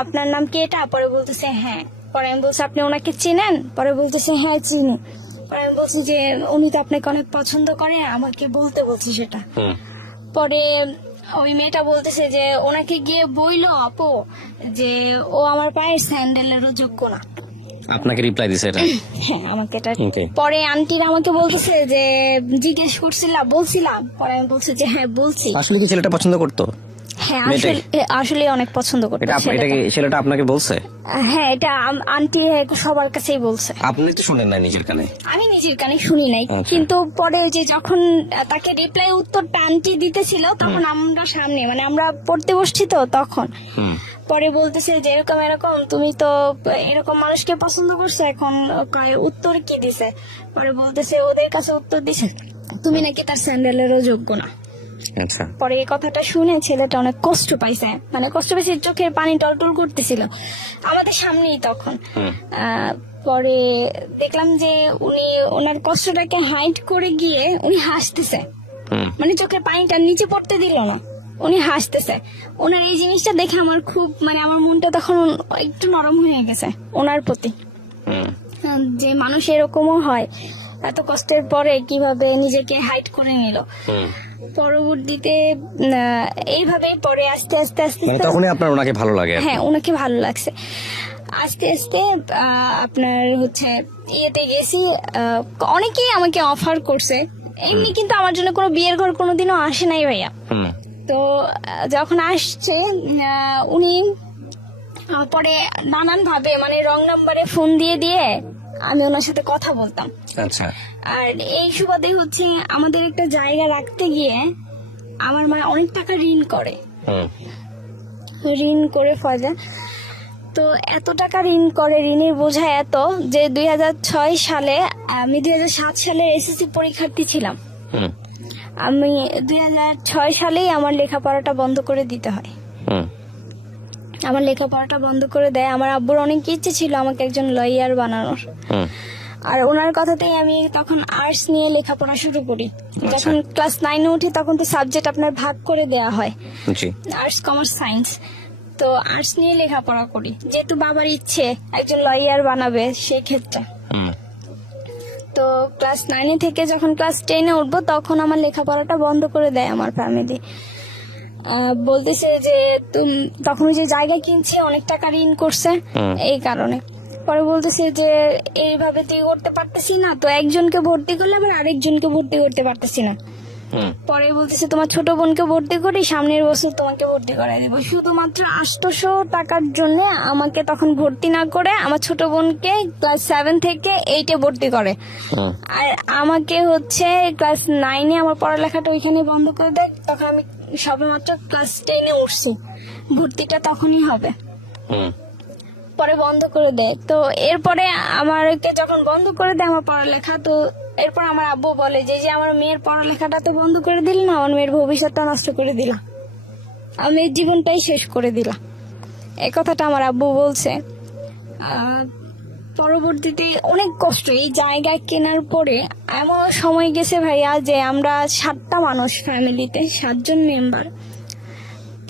আপনার নাম কি এটা? পরে বলতেছে হ্যাঁ। পরে আমি বলছি আপনি ওনাকে চেনেন? পরে বলতেছে হ্যাঁ চিনি। পরে আমি বলছি যে উনি তো আপনাকে অনেক পছন্দ করে, আমাকে বলতে বলছি সেটা। হুম। পরে ওই মেয়েটা বলতেছে যে ওনাকে গিয়ে বইলো আপু যে ও আমার পায়ের স্যান্ডেলেরও যোগ্য না। আপনাকে রিপ্লাই দিছে এটা? হ্যাঁ, আমাকে এটা। Okay. পরে আন্টিরা আমাকে বলতেছে যে জিজ্ঞেস বলছিলাম। পরে আমি বলছি যে হ্যাঁ বলছি। আসলে কি ছেলেটা পছন্দ করতো? হ্যাঁ, মেয়েটাই? আসলে অনেক পছন্দ করতো এটা ছেলেটা। কি ছেলেটা আপনাকে বলছে? হ্যাঁ, এটা আন্টি সবার কাছেই বলছে। আপনি তো শুনেন না নিজের কানে? আমি নিজের কানে শুনি নাই। আচ্ছা। কিন্তু পরে ওই যে যখন তাকে রিপ্লাই উত্তরটা আন্টি দিতেছিল, তখন আমরা সামনে, মানে আমরা পড়তে বসছি তো তখন। হুম। পরে বলতেছে যে এরকম এরকম তুমি তো এরকম মানুষকে পছন্দ করছো, এখন উত্তর কি দিছে? পরে বলতেছে ওদের কাছে উত্তর দিছে তুমি নাকি তার স্যান্ডেলেরও যোগ্য না। আচ্ছা। পরে এই কথাটা শুনে ছেলেটা অনেক কষ্ট পাইছে, মানে কষ্ট পাইছে, চোখের পানি টলটল করতেছিল আমাদের সামনেই তখন। হুম। পরে দেখলাম যে উনি ওনার কষ্টটাকে হাইড করে গিয়ে উনি হাসতেছে, হুম। মানে চোখের পানিটা নিচে পড়তে দিল না, উনি হাসতেছে। ওনার এই জিনিসটা দেখে আমার খুব, মানে আমার মনটা তখন একটু নরম হয়ে গেছে ওনার প্রতি, হুম। যে মানুষ এরকমও হয়, এত কষ্টের পরে কিভাবে নিজেকে হাইড করে নিল। হুম। পরবর্তীতে এইভাবে পরে আস্তে আস্তে আস্তে মানে তখনই আপনার ওনাকে ভালো লাগে? হ্যাঁ, ওনাকে ভালো লাগছে। আস্তে আস্তে আপনার হচ্ছে ইয়েতে গেছি, অনেকেই আমাকে অফার করছে এমনি, কিন্তু আমার জন্য কোনো বিয়ের ঘর কোনোদিনও আসে নাই ভাইয়া। হুম। তো যখন আসছে উনি পরে নানান ভাবে মানে রং নাম্বারে ফোন দিয়ে দিয়ে আমি ওনার সাথে কথা বলতাম। আচ্ছা। আর এই সুবাদে হচ্ছে আমাদের একটা জায়গা রাখতে গিয়ে আমার মা অনেক টাকা ঋণ করে। হুম। ঋণ করে ফলে তো এত টাকা ঋণ করে, ঋণের বোঝা এত যে 2006 সালে আমি 2007 সালে এসএসসি পরীক্ষার্থী ছিলাম। হুম। আমি 2006 সালেই আমার লেখাপড়াটা বন্ধ করে দিতে হয়। হুম। আমার লেখাপড়াটা বন্ধ করে দেয়। আমার আব্বুর অনেক ইচ্ছে ছিল আমাকে একজন লয়ার বানানোর। হুম। আর ওনার কথাতেই আমি তখন আর্টস নিয়ে লেখাপড়া শুরু করি। যখন ক্লাস 9 উঠি তখন তো সাবজেক্ট আপনার ভাগ করে দেয়া হয়, জি। Arts, commerce, science. তো আর্টস নিয়ে লেখাপড়া করি যেহেতু বাবার ইচ্ছে একজন লয়ার বানাবে সেই ক্ষেত্রে। হুম। তো ক্লাস 9 থেকে যখন ক্লাস 10-এ উঠবো তখন আমার লেখাপড়াটা বন্ধ করে দেয় আমার ফ্যামিলি। বলতেছে যে তখন ওই যে জায়গা কিনছে অনেক টাকা ঋণ করছে এই কারণে। পরে বলতেছে যে এইভাবে তুই করতে পারতেছি না, তো একজনকে ভর্তি করলে আবার আরেকজনকে ভর্তি করতে পারতেছি না। পরে বলতেছে তোমার ছোট বোনকে ভর্তি করি, সামনের বছর তোমাকে ভর্তি করাই দেবো। শুধুমাত্র 800 টাকার জন্য আমাকে তখন ভর্তি না করে আমার ছোট বোনকে ক্লাস 7 থেকে 8-এ ভর্তি করে। আর আমাকে হচ্ছে ক্লাস 9-এ আমার পড়ালেখাটা ওইখানে বন্ধ করে দেয়। তখন আমি সবেমাত্র ক্লাস 10-এ উঠছি, ভর্তিটা তখনই হবে। পরে বন্ধ করে দেয়। তো এরপরে আমারকে যখন বন্ধ করে দেয় আমার পড়ালেখা, তো এরপর আমার আব্বু বলে যে আমার মেয়ের পড়ালেখাটা তো বন্ধ করে দিল না, আমার মেয়ের ভবিষ্যৎটা নষ্ট করে দিলা, আমি জীবনটাই শেষ করে দিলা। এই কথাটা আমার আব্বু বলছে। পরবর্তীতে অনেক কষ্ট, এই জায়গা কেনার পরে এমন সময় গেছে ভাইয়া যে আমরা 7টা মানুষ ফ্যামিলিতে, 7 জন মেম্বার,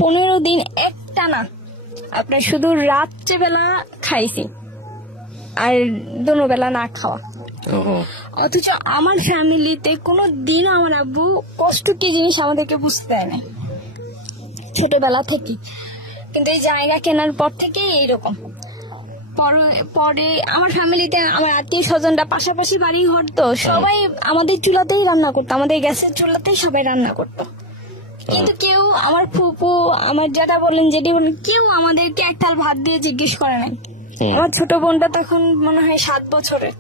15 দিন একটানা আপনার শুধু রাত্রেবেলা খাইছি আর দুপুরবেলা না খাওয়া। অথচ আমার ফ্যামিলিতে কোনো দিনও আমার আব্বু কষ্ট কি জিনিস আমাদেরকে বুঝতে দেয় না ছোটবেলা থেকে। কিন্তু এই জায়গা কেনার পর থেকে এইরকম। পরে আমার ফ্যামিলিতে আমার আত্মীয় স্বজনরা পাশাপাশি বাড়ি ঘর, তো সবাই আমাদের চুলাতেই রান্না করতো, আমাদের গ্যাসের চুলাতেই সবাই রান্না করতো। কিন্তু কেউ, আমার ফুপু, আমার যেটা বললেন যেটি বললেন, কেউ আমাদেরকে এক থাল ভাত দিয়ে জিজ্ঞেস করে নাই। আমার ছোট বোনটা তখন মনে হয় 7 বছরের,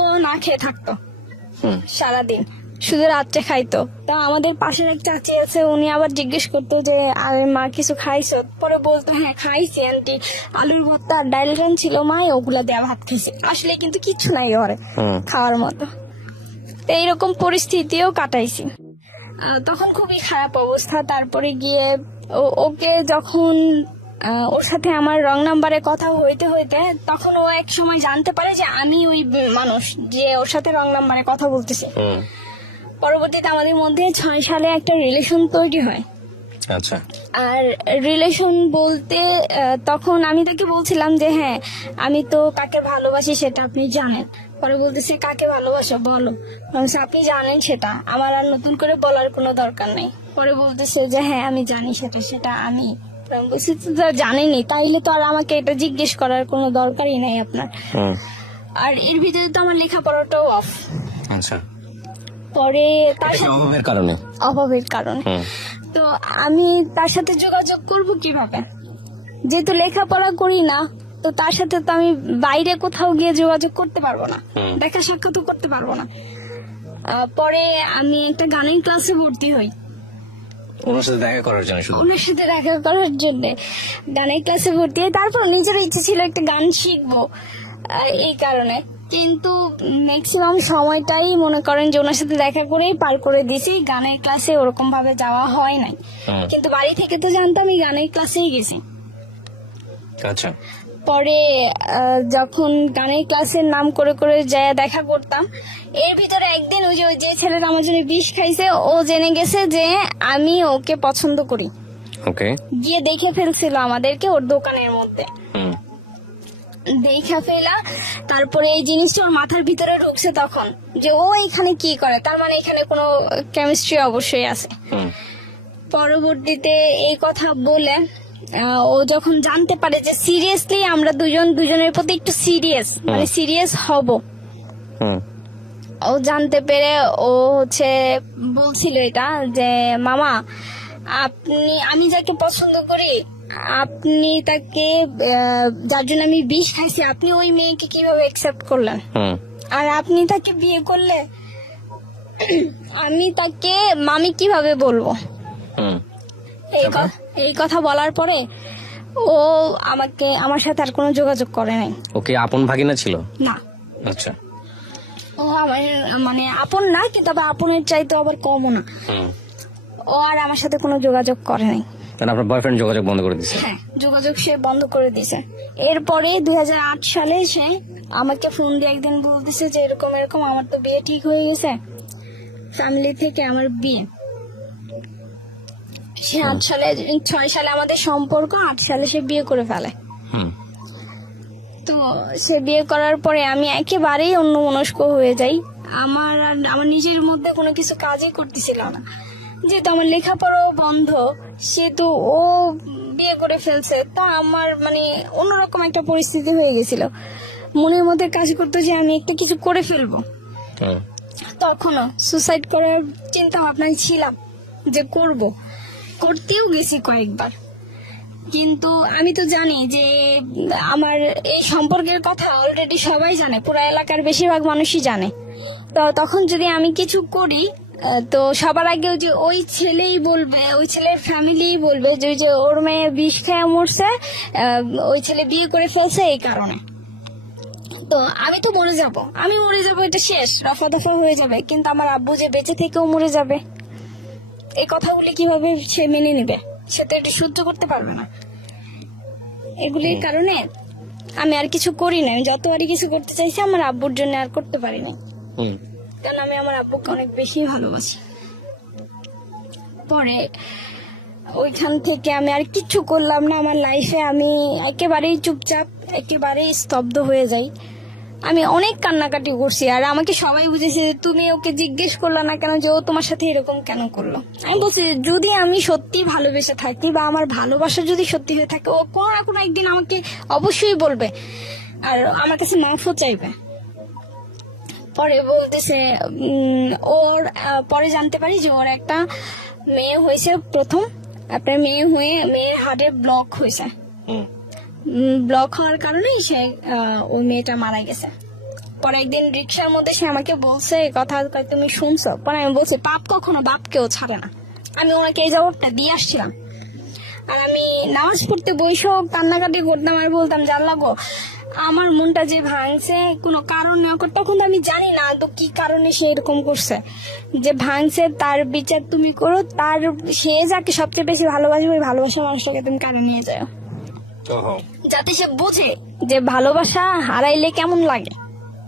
ও না খেয়ে থাকতো সারাদিন, শুধু রাত্রে খাইতো। তা আমাদের পাশের এক চাচি আছে, উনি আবার জিজ্ঞেস করতো যে আরে মা কিছু খাইছো? পরে বলতো হ্যাঁ খাইছি আন্টি, আলুর ভর্তা আর ডাইল রান ছিল মা, ওগুলা দেওয়া ভাত খেয়েছি। আসলে কিন্তু কিছু নাই ঘরে খাওয়ার মতো। তো এইরকম পরিস্থিতিও কাটাইছি। তখন খুবই খারাপ অবস্থা। তারপরে গিয়ে ওকে যখন ওর সাথে আমার রং নাম্বারে কথা হইতে হইতে তখন ও এক সময় জানতে পারে যে আমি ওই মানুষ যে ওর সাথে রং নাম্বারে কথা বলতেছি। পরবর্তীতে আমাদের মধ্যে 6 সালে একটা রিলেশন তৈরি হয়। আচ্ছা। আর রিলেশন বলতে তখন আমি তাকে বলছিলাম যে হ্যাঁ আমি তো কাকে ভালোবাসি সেটা আপনি জানেন। পরে বলতেছে কাকে ভালোবাসো বলো। আপনি জানেন সেটা, আমার আর নতুন করে বলার কোনো দরকার নেই। পরে বলতেছে যে হ্যাঁ আমি জানি সেটা আমি বলছি জানেনি, তাইলে তো আর আমাকে এটা জিজ্ঞেস করার কোনো দরকারই নাই আপনার। আর এর ভিতরে তো আমার লেখাপড়াটাও অফ। আচ্ছা। পরে তার অভাবের কারণে তো আমি তার সাথে যোগাযোগ করব কিভাবে, যেহেতু লেখাপড়া করি না, তো তার সাথে তো আমি বাইরে কোথাও গিয়ে যোগাযোগ করতে পারবো না, দেখা সাক্ষাৎ করতে পারবো না। পরে আমি একটা গানের ক্লাসে ভর্তি হই ওনার সাথে দেখা করার জন্য গানের ক্লাসে ভর্তি হই। তারপর নিজের ইচ্ছে ছিল একটা গান শিখবো এই কারণে, কিন্তু ম্যাক্সিমাম সময়টাই মনে করেন যে ওনার সাথে দেখা করেই পার করে দিয়েছি। গানের ক্লাসে ওরকম ভাবে যাওয়া হয় নাই, কিন্তু বাড়ি থেকে তো জানতাম এই গানের ক্লাসেই গেছি। আচ্ছা। পরে যখন গানের ক্লাসের নাম করে করে যায় দেখা করতাম, এর ভিতরে একদিন ওই যে ছেলেটা আমার জন্য বিষ খাইছে, ও জেনে গেছে যে আমি ওকে পছন্দ করি। ওকে। গিয়ে দেখে ফেলছিল আমাদেরকে ওর দোকানের মধ্যে, দেখা ফেলা। তারপরে এই জিনিসটা ওর মাথার ভিতরে ঢুকছে তখন যে ও এখানে কি করে, তার মানে এখানে কোনো কেমিস্ট্রি অবশ্যই আছে। পরবর্তীতে এই কথা বলে ও যখন জানতে পারে যে সিরিয়াসলি আমরা দুজনের প্রতি একটু সিরিয়াস হব, ও জানতে পেরে ও হচ্ছে বলছিল এটা যে মামা আমি যাকে পছন্দ করি আপনি তাকে যার জন্য আমি বিষ খাইছি আপনি ওই মেয়েকে কিভাবে অ্যাকসেপ্ট করলেন, আর আপনি তাকে বিয়ে করলে আমি তাকে মামি কিভাবে বলবো। এই কথা বলার পরে ও আমার সাথে আর কোনো যোগাযোগ করে নাই। ওকে আপন ভাগিনা ছিল না। আচ্ছা। ও আমার মানে আপন না, কিন্তু আবার আপনের চাইতে আবার কমও না। ও আর আমার সাথে কোনো যোগাযোগ করে নাই। আপনার বয়ফ্রেন্ড যোগাযোগ বন্ধ করে দিয়েছে? হ্যাঁ, যোগাযোগ সে বন্ধ করে দিয়েছে। এরপরে 2008 সালে সে আমাকে ফোন দিয়ে একদিন বলতেছে যে এরকম এরকম আমার তো বিয়ে ঠিক হয়ে গেছে, ফ্যামিলি থেকে আমার বিয়ে। সে 6 সালে আমাদের সম্পর্ক, 8 সালে সে বিয়ে করে ফেলে। তো সে বিয়ে করার পরে আমি একেবারেই অন্যমনস্ক হয়ে যাই। আমার নিজের মধ্যে কোনো কিছু কাজই করতেছিল না, যেহেতু আমার লেখাপড়াও বন্ধ, সেহেতু ও বিয়ে করে ফেলছে। তা আমার মানে অন্যরকম একটা পরিস্থিতি হয়ে গেছিল, মনের মধ্যে কাজ করতো যে আমি একটা কিছু করে ফেলবো। তখনও সুসাইড করার চিন্তা ভাবনায় ছিলাম যে করতেও গেছি কয়েকবার, কিন্তু আমি তো জানি যে আমার এই সম্পর্কের কথা অলরেডি সবাই জানে, পুরো এলাকার বেশিরভাগ মানুষই জানে। তো তখন যদি আমি কিছু করি তো সবার আগেও যে ওই ছেলেই বলবে, ওই ছেলের ফ্যামিলি বলবে যে ওর মেয়ে বিষ খেয়ে মরছে, ওই ছেলে বিয়ে করে ফেলছে এই কারণে। তো আমি তো মরে যাব, এটা শেষ, রফা দফা হয়ে যাবে। কিন্তু আমার আব্বু যে বেঁচে থেকেও মরে যাবে, এই কথাগুলি কিভাবে সে মেনে নিবে? সে তো এটা সহ্য করতে পারবে না। এগুলির কারণে আমি আর কিছু করি না। যত আর কিছু করতে চাইছি আমার আব্বুর জন্য আর করতে পারি না, কারণ আমি আমার আব্বুকে অনেক বেশি ভালোবাসি। পরে ওইখান থেকে আমি আর কিছু করলাম না আমার লাইফে। আমি একেবারেই চুপচাপ, একেবারেই স্তব্ধ হয়ে যাই। আমি অনেক কান্নাকাটি করছি, আর আমাকে সবাই বুঝেছে যে তুমি ওকে জিজ্ঞেস করলা না কেন যে ও তোমার সাথে এরকম কেন করলো। আমি বলছি যদি আমি সত্যি ভালোবেসে থাকি বা আমার ভালোবাসা যদি সত্যি হয়ে থাকে, ও কোনো না কোনো একদিন আমাকে অবশ্যই বলবে আর আমার কাছে মাফও চাইবে। পরে বলতেছে পরে জানতে পারি যে ওর একটা মেয়ে হয়েছে, প্রথম আপনার মেয়ে হয়ে মেয়ের হার্টে ব্লক হয়েছে। ব্লক হওয়ার কারণেই সে ওই মেয়েটা মারা গেছে। পরে একদিন রিক্সার মধ্যে সে আমাকে বলছে কথা, তুমি শুনছো? পরে আমি বলছি পাপ কখনো বাপকেও ছাড়ে না। আমি ওনাকে এই জবাবটা দিয়ে আসছিলাম। আর আমি নামাজ পড়তে বসেও কান্নাকাটি করতাম আর বলতাম জানলা গো আমার মনটা যে ভাঙছে কোনো কারণ নেই। তখন তো আমি জানি না তো কি কারণে সে এরকম করছে, যে ভাঙছে তার বিচার তুমি করো, তার সে যাকে সবচেয়ে বেশি ভালোবাসে ওই ভালোবাসা মানুষটাকে তুমি কানে নিয়ে যাও, যাতে সে বোঝে যে ভালোবাসা হারাইলে কেমন লাগে,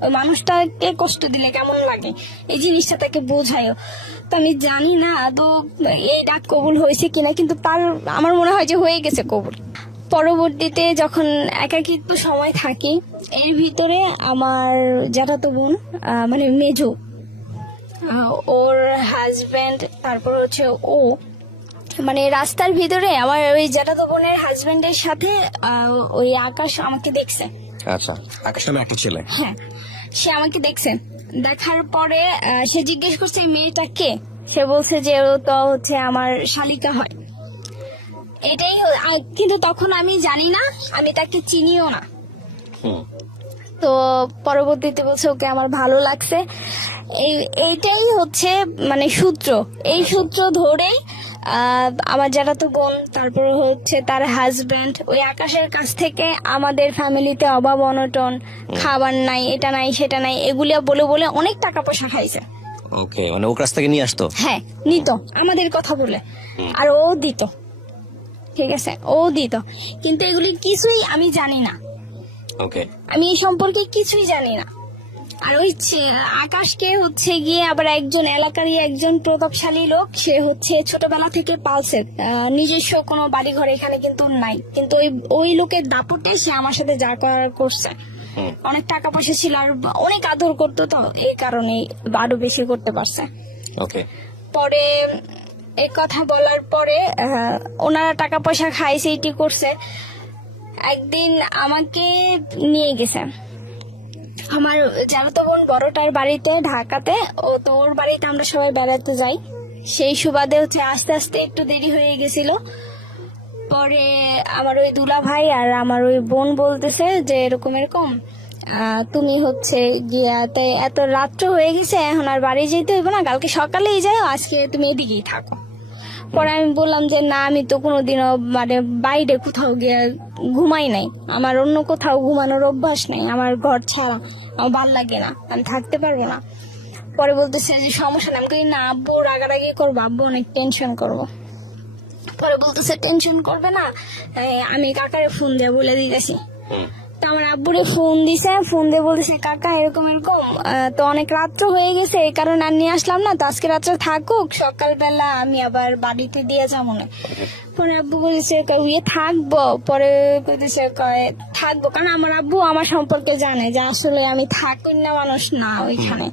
ওই মানুষটাকে কষ্ট দিলে কেমন লাগে, এই জিনিসটা তাকে বোঝায়ও। তো আমি জানি না তো এই ডাক কবুল হয়েছে কিনা, কিন্তু তার আমার মনে হয় যে হয়ে গেছে কবুল। পরবর্তীতে যখন একাকিত্ব সময় থাকি, এর ভিতরে আমার জ্যাঠাতো বোন মানে মেজো, ওর হাজবেন্ড, তারপর হচ্ছে ও মানে রাস্তার ভিতরে আমার ওই জ্যাঠাতো বোনের হাজবেন্ডের সাথে ওই আকাশ আমাকে দেখছে। আচ্ছা, আকাশ নামে একটা ছেলে? হ্যাঁ, সে আমাকে দেখছে। দেখার পরে সে জিজ্ঞেস করছে মেয়েটা কে। সে বলছে যে ও তো হচ্ছে আমার শালিকা হয়। এটাই, কিন্তু তখন আমি জানি না, আমি তাকে চিনিও না। তো পরবর্তীতে বলছে ওকে আমার ভালো লাগছে। এইটাই হচ্ছে মানে সূত্র। এই সূত্র ধরেই আমার যারা তো বোন, তারপর হচ্ছে তার হাজবেন্ড ওই আকাশের কাছ থেকে আমাদের ফ্যামিলিতে অভাব অনটন, খাবার নাই, এটা নাই সেটা নাই, এগুলা বলে বলে অনেক টাকা পয়সা খাইছে। ওকে, মানে ওর কাছ থেকে নিয়ে আসতো? হ্যাঁ, নিত আমাদের কথা বলে, আর ও দিত। ঠিক আছে, ও দিত, কিন্তু এগুলি কিছুই আমি জানি না। ওকে, আমি এই সম্পর্কে কিছুই জানি না। আর ওই আকাশকে হচ্ছে গিয়ে আবার একজন এলাকারই একজন প্রতাপশালী লোক, সে হচ্ছে ছোটবেলা থেকে পালছে, নিজস্ব কোনো বাড়ি ঘর এখানে কিন্তু নাই, কিন্তু ওই লোকের দাপটে সে আমার সাথে যা করার করছে। অনেক টাকা পয়সা ছিল আর অনেক আদর করতো, তো এই কারণে আরো বেশি করতে পারছে। ওকে, পরে এই কথা বলার পরে ওনারা টাকা পয়সা খাইছে, এটি করছে। একদিন আমাকে নিয়ে গেছে, আমার জ্যাঠাতো বোন বড়টার বাড়িতে ঢাকাতে, ও তো ওর বাড়িতে আমরা সবাই বেড়াতে যাই। সেই সুবাদে হচ্ছে আস্তে আস্তে একটু দেরি হয়ে গেছিল। পরে আমার ওই দুলা ভাই আর আমার ওই বোন বলতেছে যে এরকম এরকম তুমি হচ্ছে গিয়াতে এত রাত্র হয়ে গেছে, এখন আর বাড়ি যেতে হইব না, কালকে সকালেই যাও, আজকে তুমি এদিকেই থাকো। পরে আমি বললাম যে না, আমি তো কোনোদিনও মানে বাইরে কোথাও গিয়ে ঘুমাই নাই, আমার অন্য কোথাও ঘুমানোর অভ্যাস নেই, আমার ঘর ছাড়া আমার ভাল লাগে না, আমি থাকতে পারবো না। পরে বলতেছে যে সমস্যা নেই। আমি কই না, আব্বু রাগারাগি করবো, আব্বু অনেক টেনশন করবো। পরে বলতেছে টেনশন করবে না, আমি কাকারে ফোন দিয়ে বলে দিতেছি। তো আমার আব্বুরে ফোন দিছে, ফোন দিয়ে বলতেছে কাকা এরকম এরকম, তো অনেক রাত্র হয়ে গেছে, এই কারণে আর নিয়ে আসলাম না, তো আজকে রাত্রে থাকুক, সকালবেলা আমি আবার বাড়িতে দিয়ে যাবো না। পরে আব্বু বলেছে ইয়ে থাকবো, পরে বলতেছে থাকবো, কারণ আমার আব্বু আমার সম্পর্কে জানে যে আসলে আমি থাকি না মানুষ না ওইখানে।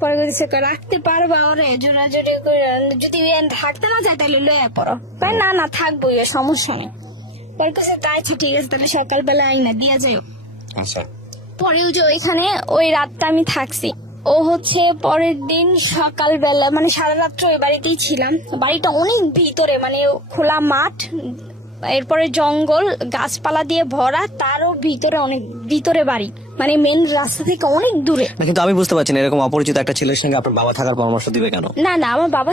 পরে বলতেছে রাখতে পারবা ওরে, জোরাজোরি করে, যদি থাকতে না যায় তাহলে লয়ে পড়ো। না না থাকবো, সমস্যা নেই। পরে কাছে তাই আচ্ছা ঠিক আছে, তাহলে সকালবেলা আইনা দিয়া যাও। আচ্ছা, পরেও যে ওইখানে ওই রাতটা আমি থাকছি। ও হচ্ছে পরের দিন সকালবেলা মানে সারা রাত্র ওই বাড়িতেই ছিলাম। বাড়িটা অনেক ভিতরে, মানে খোলা মাঠ, এরপরে জঙ্গল, গাছপালা দিয়ে ভরা, তারও ভিতরে অনেক ভিতরে বাড়ি, মানে মেন রাস্তা থেকে অনেক দূরে। না, কিন্তু আমি বুঝতে পারছি না, এরকম অপরিচিত একটা ছেলের সঙ্গে আপনার বাবা থাকার পরামর্শ দিবে কেন? না না, আমার বাবা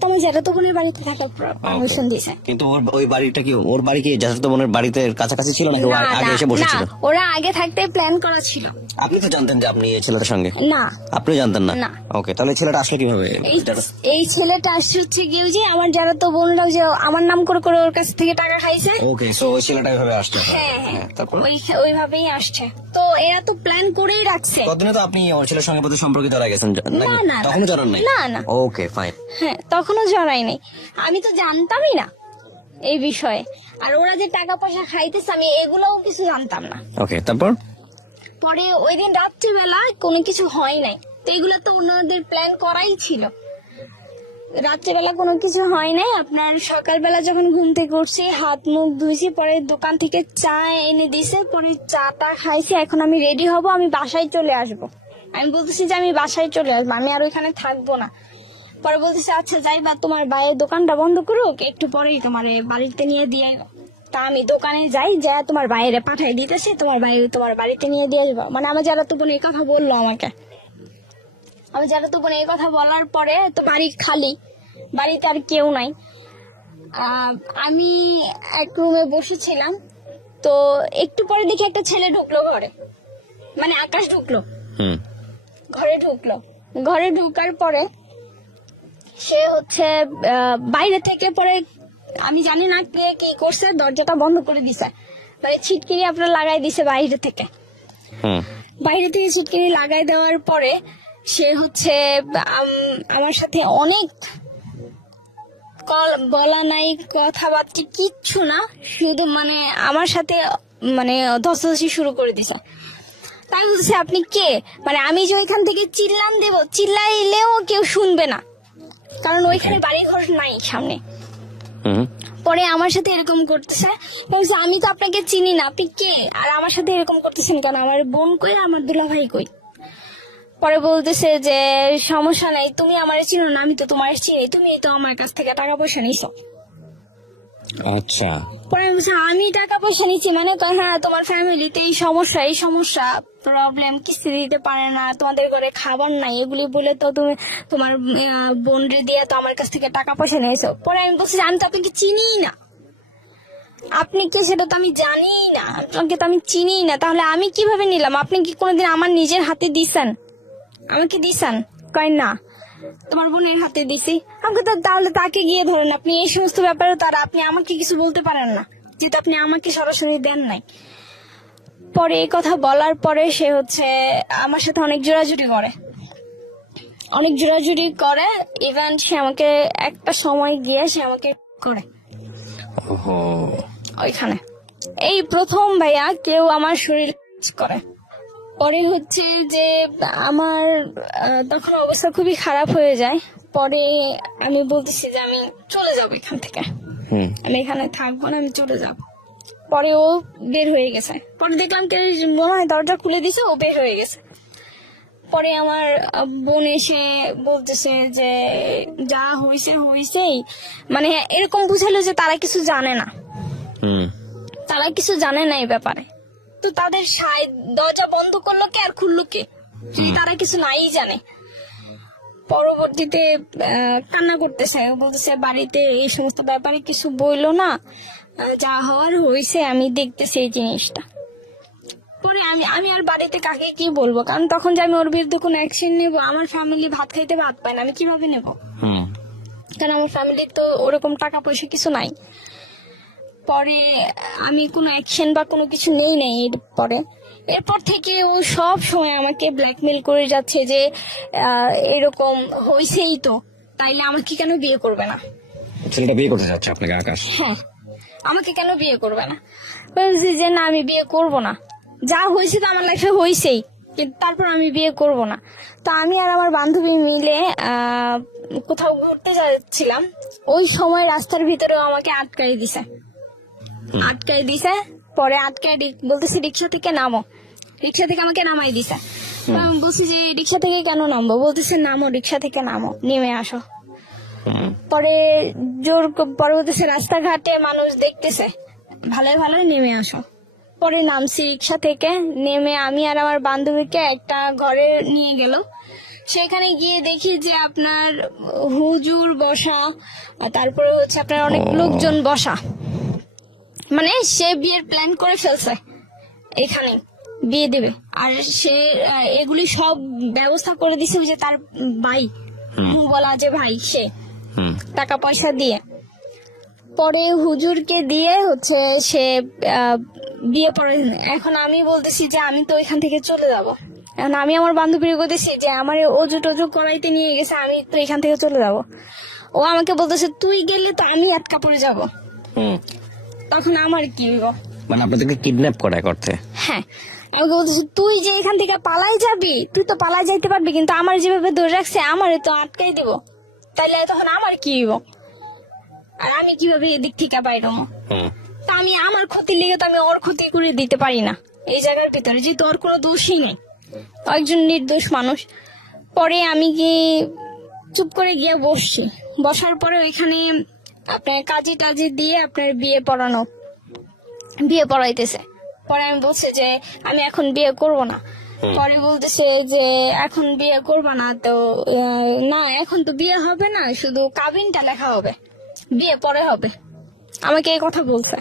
তো আমার জ্যাঠাতো বোনের বাড়িতে থাকার পারমিশন দিয়েছে। কিন্তু ওই বাড়িটা কি, ওর বাড়ি কি জ্যাঠাতো বোনের বাড়িতে কাছাকাছি ছিল নাকি ও না, আগে এসে বসেছিল? না, ওরা আগে থাকতে প্ল্যান করা ছিল। আপনি তো জানতেন যে আপনি এই ছেলেটার সঙ্গে? না, আপনি জানতেন না? না। ওকে, তাহলে ছেলেটা আসলে কিভাবে? এই ছেলেটা আসছে হচ্ছে গিয়ে যে আমার জ্যাঠাতো বোনরাও যে আমার নাম করে করে ওর কাছ থেকে টাকা খাইছে। ওকে, সো ওই ছেলেটা এভাবে আসছে। হ্যাঁ হ্যাঁ, তারপর ওইভাবেই আসছে। তো এরা তো প্ল্যান করেই রাখছে। কতদিনে তো আপনি ওর ছেলের সঙ্গে বোধহয় সম্পর্কিত হয়ে গেছেন নাকি? না, না, তখনও জানান নাই? না, না। ওকে, ফাইন। হ্যাঁ, তখনও জানাই নাই, আমি তো জানতামই না এই বিষয়ে। আর ওরা যে টাকা পয়সা খাইতেছে আমি এগুলোও কিছু জানতাম না। ওকে, তারপর? পরে ওই দিন রাত্রিবেলা কোনো কিছু হয় নাই, তো এগুলো তো ওনাদের প্ল্যান করাই ছিল। রাত্রিবেলা কোনো কিছু হয় নাই, আপনার সকালবেলা যখন ঘুম থেকে উঠছি, হাত মুখ ধুইছি, পরে দোকান থেকে চা এনে দিছে, পরে চাটা খাইছি। এখন আমি রেডি হব, আমি বাসায় চলে আসব। আমি বলতেছি যে আমি বাসায় চলে আসবো, আমি আর ওইখানে থাকবো না। পরে বলতেছে আচ্ছা যাই বা, তোমার বাইরের দোকানটা বন্ধ করুক, একটু পরেই তোমার বাড়িতে নিয়ে দিয়ে। তা আমি দোকানে যাই, যা তোমার বাইরে পাঠাই দিতেছে, তোমার বাইরে তোমার বাড়িতে নিয়ে দিয়ে যাবো। মানে আমার যারা তো বোন এই কথা বললো আমাকে। আমি যারা তো বোন এই কথা বলার পরে তো বাড়ি খালি, বাড়িতে আর কেউ নাই। আমি এক রুমে বসেছিলাম, তো একটু পরে দেখি একটা ছেলে ঢুকলো ঘরে, মানে আকাশ ঢুকলো ঘরে ঢুকার পরে সে হচ্ছে বাইরে থেকে, পরে আমি জানি না কে কি করছে, দরজাটা বন্ধ করে দিছে, মানে ছিটকিনি আপনার লাগাই দিছে বাইরে থেকে। বাইরে থেকে ছিটকিনি লাগাই দেওয়ার পরে সে হচ্ছে আমার সাথে অনেক বলা নাই, কথাবার্তা কিচ্ছু না, শুধু মানে আমার সাথে মানে ধস্তাধস্তি শুরু করে দিছে। তাই বলছে আপনি কে, মানে আমি যে ওইখান থেকে চিল্লাইলেও কেউ শুনবে না, কারণ ওইখানে বাড়ি ঘর নাই সামনে। পরে আমার সাথে এরকম করতেছে, আমি তো আপনাকে চিনি না, আপনি কে, আর আমার সাথে এরকম করতেছেন কেন, আমার বোন কই, আমার দুলা ভাই কই। পরে বলতেছে যে সমস্যা নাই, তুমি আমার চিনো না, আমি তো তোমার চিনি, তুমি তো আমার কাছ থেকে টাকা পয়সা নিছো। আচ্ছা। পরে আমি বলছি আমি টাকা পয়সা নিচ্ছি, মানে হ্যাঁ তোমার ফ্যামিলিতে এই সমস্যা প্রবলেম, কিস্তি দিতে পারে না, তোমাদের ঘরে খাবার নাই, এগুলি বলে তো তুমি তোমার বোন রে দিয়ে তো আমার কাছ থেকে টাকা পয়সা নিয়েছো। পরে আমি বলছি আমি তো আপনাকে চিনি না, আপনি কে সেটা তো আমি জানি না, আপনাকে তো আমি চিনি না, তাহলে আমি কিভাবে নিলাম, আপনি কি কোনোদিন আমার নিজের হাতে দিছেন, আমাকে দিছেন? কয় না, তোমার বোনের হাতে দিছি। আমাকে তো তাহলে তাকে গিয়ে ধরেন, আপনি এই সমস্ত ব্যাপারে তার আপনি আমাকে কিছু বলতে পারেন না, যেহেতু আপনি আমাকে সরাসরি দেন নাই। পরে এই কথা বলার পরে সে হচ্ছে আমার সাথে অনেক জোরাজুরি করে, ইভেন সে আমাকে একটা সময় গিয়ে সে আমাকে করে ওইখানে। এই প্রথম ভাইয়া কেউ আমার শরীর করে। পরে হচ্ছে যে আমার তখন অবস্থা খুবই খারাপ হয়ে যায়। পরে আমি বলতেছি যে আমি চলে যাবো এখান থেকে, আমি এখানে থাকবো না, আমি চলে যাব। পরে ও বের হয়ে গেছে। পরে দেখলাম কে মনে হয় দরজা খুলে দিছে, ও বের হয়ে গেছে। পরে আমার বোন এসে বলতেছে যে যা হয়েছেই, মানে এরকম বুঝালো যে তারা কিছু জানে না, তারা কিছু জানে না এই ব্যাপারে। তো তাদের দরজা বন্ধ করলো কে আর খুললো কে, তারা কিছু নাই জানে। পরবর্তীতে কান্না করতেছে, বলতেছে বাড়িতে এই সমস্ত ব্যাপারে কিছু বইলো না, যা হওয়ার হয়েছে আমি দেখতেছি এই জিনিসটা। পরে আমি আর বাড়িতে কাকে কি বলবো, কারণ তখন যে আমি ওর বিরুদ্ধে কোনো অ্যাকশন নেবো, আমার ফ্যামিলি ভাত খাইতে ভাত পায় না, আমি কিভাবে নেব? কারণ আমার ফ্যামিলির তো ওরকম টাকা পয়সা কিছু নাই। পরে আমি কোনো অ্যাকশন বা কোনো কিছু নেই নাই। এরপর থেকে ও সব সময় আমাকে ব্ল্যাকমেল করে যাচ্ছে যে এরকম হয়েছেই তো, তাইলে আমাকে কেন বিয়ে করবে না? ছেলেটা বিয়ে করতে যাচ্ছে আপনাকে, আকাশ? হ্যাঁ, আমাকে কেন বিয়ে করবে না? বলছি যে না, আমি বিয়ে করব না, যা হয়েছে তো আমার লাইফে হয়েছেই, কিন্তু তারপর আমি বিয়ে করব না। তো আমি আর আমার বান্ধবী মিলে কোথাও ঘুরতে যাচ্ছিলাম, ওই সময় রাস্তার ভিতরেও আমাকে আটকাই দিছে। পরে বলতেছি রিক্সা থেকে নামো, রিক্সা থেকে আমাকে নামাই দিছে। আমি বলছি যে রিক্সা থেকে কেন নামবো? বলতেছে নামো, রিক্সা থেকে নামো, নেমে আসো। পরে পরে বলতেছে রাস্তাঘাটে মানুষ দেখতেছে, ভালোই নেমে আসো। পরে নামছি রিক্সা থেকে, নেমে আমি আর আমার বান্ধবীকে একটা ঘরে নিয়ে গেল। সেখানে গিয়ে দেখি যে আপনার হুজুর বসা, তারপরে হচ্ছে আপনার অনেক লোকজন বসা, মানে সে বিয়ের প্ল্যান করে ফেলছে, এখানে বিয়ে দেবে। আর সে এগুলি সব ব্যবস্থা করে দিছে, যে তার ভাই বলা যে ভাই, সে টাকা পয়সা দিয়ে। পরে হুজুরকে দিয়ে হচ্ছে সে বিয়ে পড়ে। এখন আমি বলতেছি যে আমি তো এখান থেকে চলে যাব। এখন আমি আমার বান্ধবীর বলতেছি যে আমার অজু টজু করাইতে নিয়ে গেছে, আমি তো এখান থেকে চলে যাব। ও আমাকে বলতেছে তুই গেলে তো আমি আটকা পড়ে যাব। তখন আমার কি হইব? মানে আপনাদেরকে কিডন্যাপ করা করতে? হ্যাঁ, আমাকে বলতেছে তুই যে এখান থেকে পালাই যাবি, তুই তো পালাই যাইতে পারবি, কিন্তু আমার যেভাবে ধরে রাখছে আমারে তো আটকাই দিব, তাইলে তখন আমার কি হইব? আর আমি কিভাবে এদিক থেকে বাইরে? তা আমি আমার ক্ষতির লেগে তো আমি ওর ক্ষতি করে দিতে পারি না এই জায়গার ভিতরে, যেহেতু ওর কোনো দোষই নেই, একজন নির্দোষ মানুষ। পরে আমি কি চুপ করে গিয়ে বসছি, বসার পরে ওইখানে আপনার কাজী টাজি দিয়ে আপনার বিয়ে পড়াইতেছে। পরে আমি বলছি যে আমি এখন বিয়ে করব না। পরে বলতেছে যে এখন বিয়ে করবা না তো? না, এখন তো বিয়ে হবে না, শুধু কাবিনটা লেখা হবে, বিয়ে পরে হবে, আমাকে এই কথা বলছে।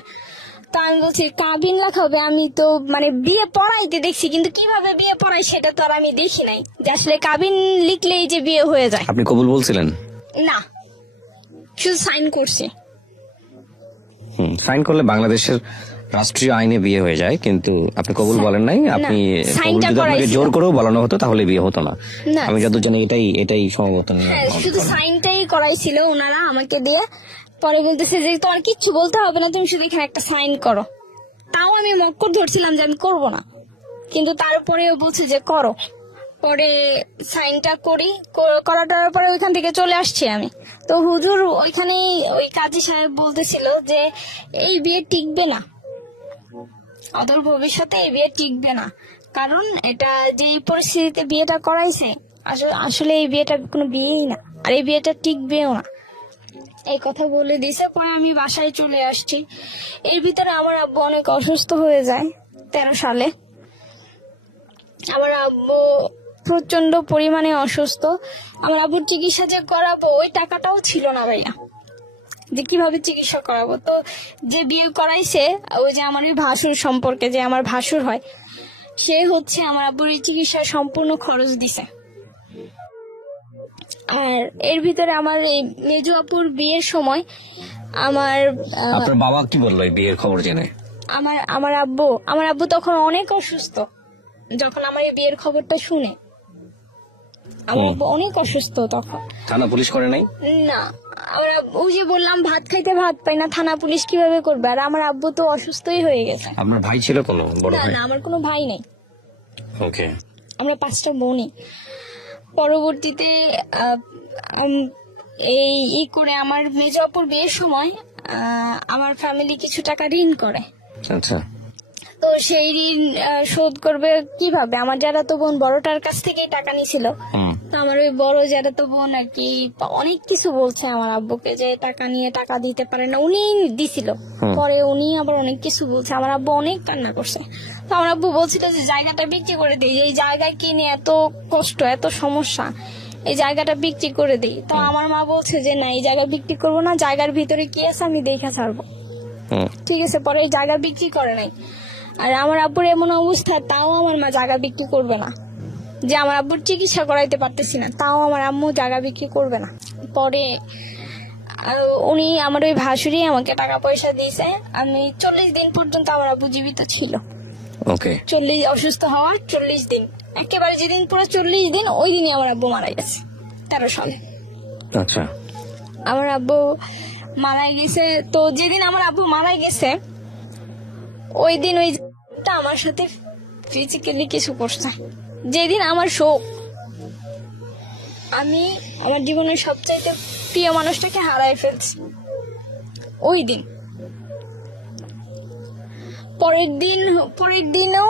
তা আমি বলছি কাবিন লেখা হবে, আমি তো মানে বিয়ে পড়াইতে দেখছি, কিন্তু কিভাবে বিয়ে পড়াই সেটা তো আর আমি দেখি নাই, যে আসলে কাবিন লিখলেই যে বিয়ে হয়ে যায়। আপনি কবুল বলছিলেন? না, শুধু সাইন করছি। সাইন করলে বাংলাদেশের রাষ্ট্রীয় আইনে বিয়ে হয়ে যায়, কিন্তু আপনি কবুল বলেন নাই। আপনি কবুল যদি আপনাকে জোর করেও বলানো হতো তাহলে বিয়ে হতো না। আমি যত জানি এটাই সম্ভবত নিয়ম। শুধু সাইনটাই করাইছিল ওনারা আমাকে দিয়ে। পরে বলতেছে যে তোমার কিচ্ছু বলতে হবে না, তুমি শুধু এখানে একটা সাইন করো। তাও আমি মক্কর ধরছিলাম যে আমি করবো না, কিন্তু তারপরেও বলছে যে করো। পরে সাইনটা করাটার পরে ওইখান থেকে চলে আসছি আমি। তো হুজুর ওইখানে ওই কাজী সাহেব বলতেছিল যে এই বিয়ে টিকবে না, অদূর ভবিষ্যতে এই বিয়ে টিকবে না, কারণ এটা যে পরিস্থিতিতে বিয়েটা করাইছে, আসলে এই বিয়েটা কোনো বিয়েই না, আর এই বিয়েটা টিকবেও না, এই কথা বলে দিছে। পরে আমি বাসায় চলে আসছি। এর ভিতরে আমার আব্বু অনেক অসুস্থ হয়ে যায় 13 সালে। আমার আব্বু প্রচন্ড পরিমাণে অসুস্থ। আমার আব্বুর চিকিৎসা যে করাবো ওই টাকাটাও ছিল না ভাইয়া, যে কিভাবে চিকিৎসা করাবো। তো যে বিয়ে করাইছে, ওই যে আমার ওই ভাসুর সম্পর্কে, যে আমার ভাসুর হয়, সে হচ্ছে আমার আব্বুর চিকিৎসার সম্পূর্ণ খরচ দিছে। আর এর ভিতরে আমার এই মেজো আপুর বিয়ের সময় আপনার বাবা কি বললো এই বিয়ের খবর জেনে? আমার আব্বু তখন অনেক অসুস্থ। যখন আমার এই বিয়ের খবরটা শুনে, আমার আব্বু অনেক অসুস্থ তখন। থানা পুলিশ করে নাই? না, আমার ওই যে বললাম ভাত খাইতে ভাত পাই না, থানা পুলিশ কিভাবে করবে? আর আমার আব্বু তো অসুস্থই হয়ে গেছে। আপনার ভাই ছিল কোনো বড় ভাই? না, আমার কোনো ভাই নেই। ওকে। আমরা 5টা বোনই। পরবর্তীতে এই করে আমার মেজো আপুর বিয়ের সময় আমার ফ্যামিলি কিছু টাকা ঋণ করে, আচ্ছা। তো সেই ঋণ শোধ করবে কিভাবে? আমার যারা তো বোন বড়টার কাছ থেকেই টাকা নিছিল। হুম। তো আমার ওই বড় যারা তো বোন আর কি অনেক কিছু বলছে আমার আব্বুকে যে টাকা নিয়ে টাকা দিতে পারে না, উনি দিছিল। পরে উনি আবার অনেক কিছু বলছে, আমার আব্বু অনেক কান্না করছে। তো আমার আব্বু বলছিল যে জায়গাটা বিক্রি করে দিই, এই জায়গায় কিনে এত কষ্ট এত সমস্যা, এই জায়গাটা বিক্রি করে দিই। তো আমার মা বলছে যে না, এই জায়গা বিক্রি করবো না, জায়গার ভিতরে কি আছে আমি দেখে ছাড়বো। হুম। ঠিক আছে, পরে এই জায়গা বিক্রি করে নাই। আর আমার আব্বুর এমন অবস্থা, তাও আমার মা জায়গা বিক্রি করবে না। যে আমার আব্বুর চিকিৎসা করাইতে পারতেছি না, তাও আমার আম্মু জায়গা বিক্রি করবে না। পরে উনি আমার ওই ভাসুরি আমাকে টাকা পয়সা দিয়েছে। আমি 40 দিন পর্যন্ত আমার আব্বু জীবিত ছিল। ওকে। 40 অসুস্থ হওয়ার 40 দিন, একেবারে যেদিন পুরো 40 দিন, ওই দিনই আমার আব্বু মারা গেছে 13 সালে। আচ্ছা। আমার আব্বু মারা গেছে। তো যেদিন আমার আব্বু মারা গেছে ওই দিন ওই আমার সাথে ফিজিক্যালি কিছু করছে। যেদিন আমার শোক, আমি আমার জীবনের সবচাইতে প্রিয় মানুষটাকে হারাই ফেলছি ওই দিন। পরের দিনও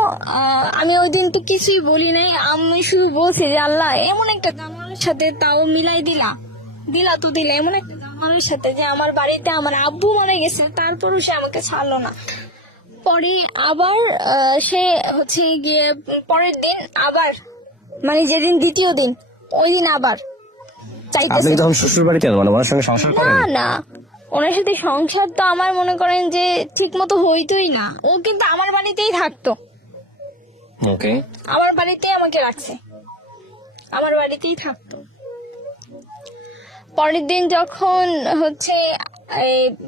আমি ওই দিন তো কিছুই বলি নাই, আমি শুধু বলছি যে আল্লাহ এমন একটা জানোয়ারের সাথে তাও মিলাই দিলা তো দিলা, এমন একটা জানোয়ারের সাথে যে আমার বাড়িতে আমার আব্বু মারা গেছে, তারপরও সে আমাকে ছাড়লো না। পরে আবার সে হচ্ছে গিয়ে পরের দিন আবার, মানে যেদিন দ্বিতীয় দিন, ওই দিন আবার আপনি চাইতেছে। কি তখন শ্বশুর বাড়িতে মানে ওনার সঙ্গে সংসার না করেন? না, ওনার সাথে সংসার তো আমার মনে করেন যে ঠিক মতো হইতোই না। ও কিন্তু আমার বাড়িতেই থাকতো, ওকে। আমার বাড়িতেই আমাকে রাখছে, আমার বাড়িতেই থাকতো। পরের দিন যখন হচ্ছে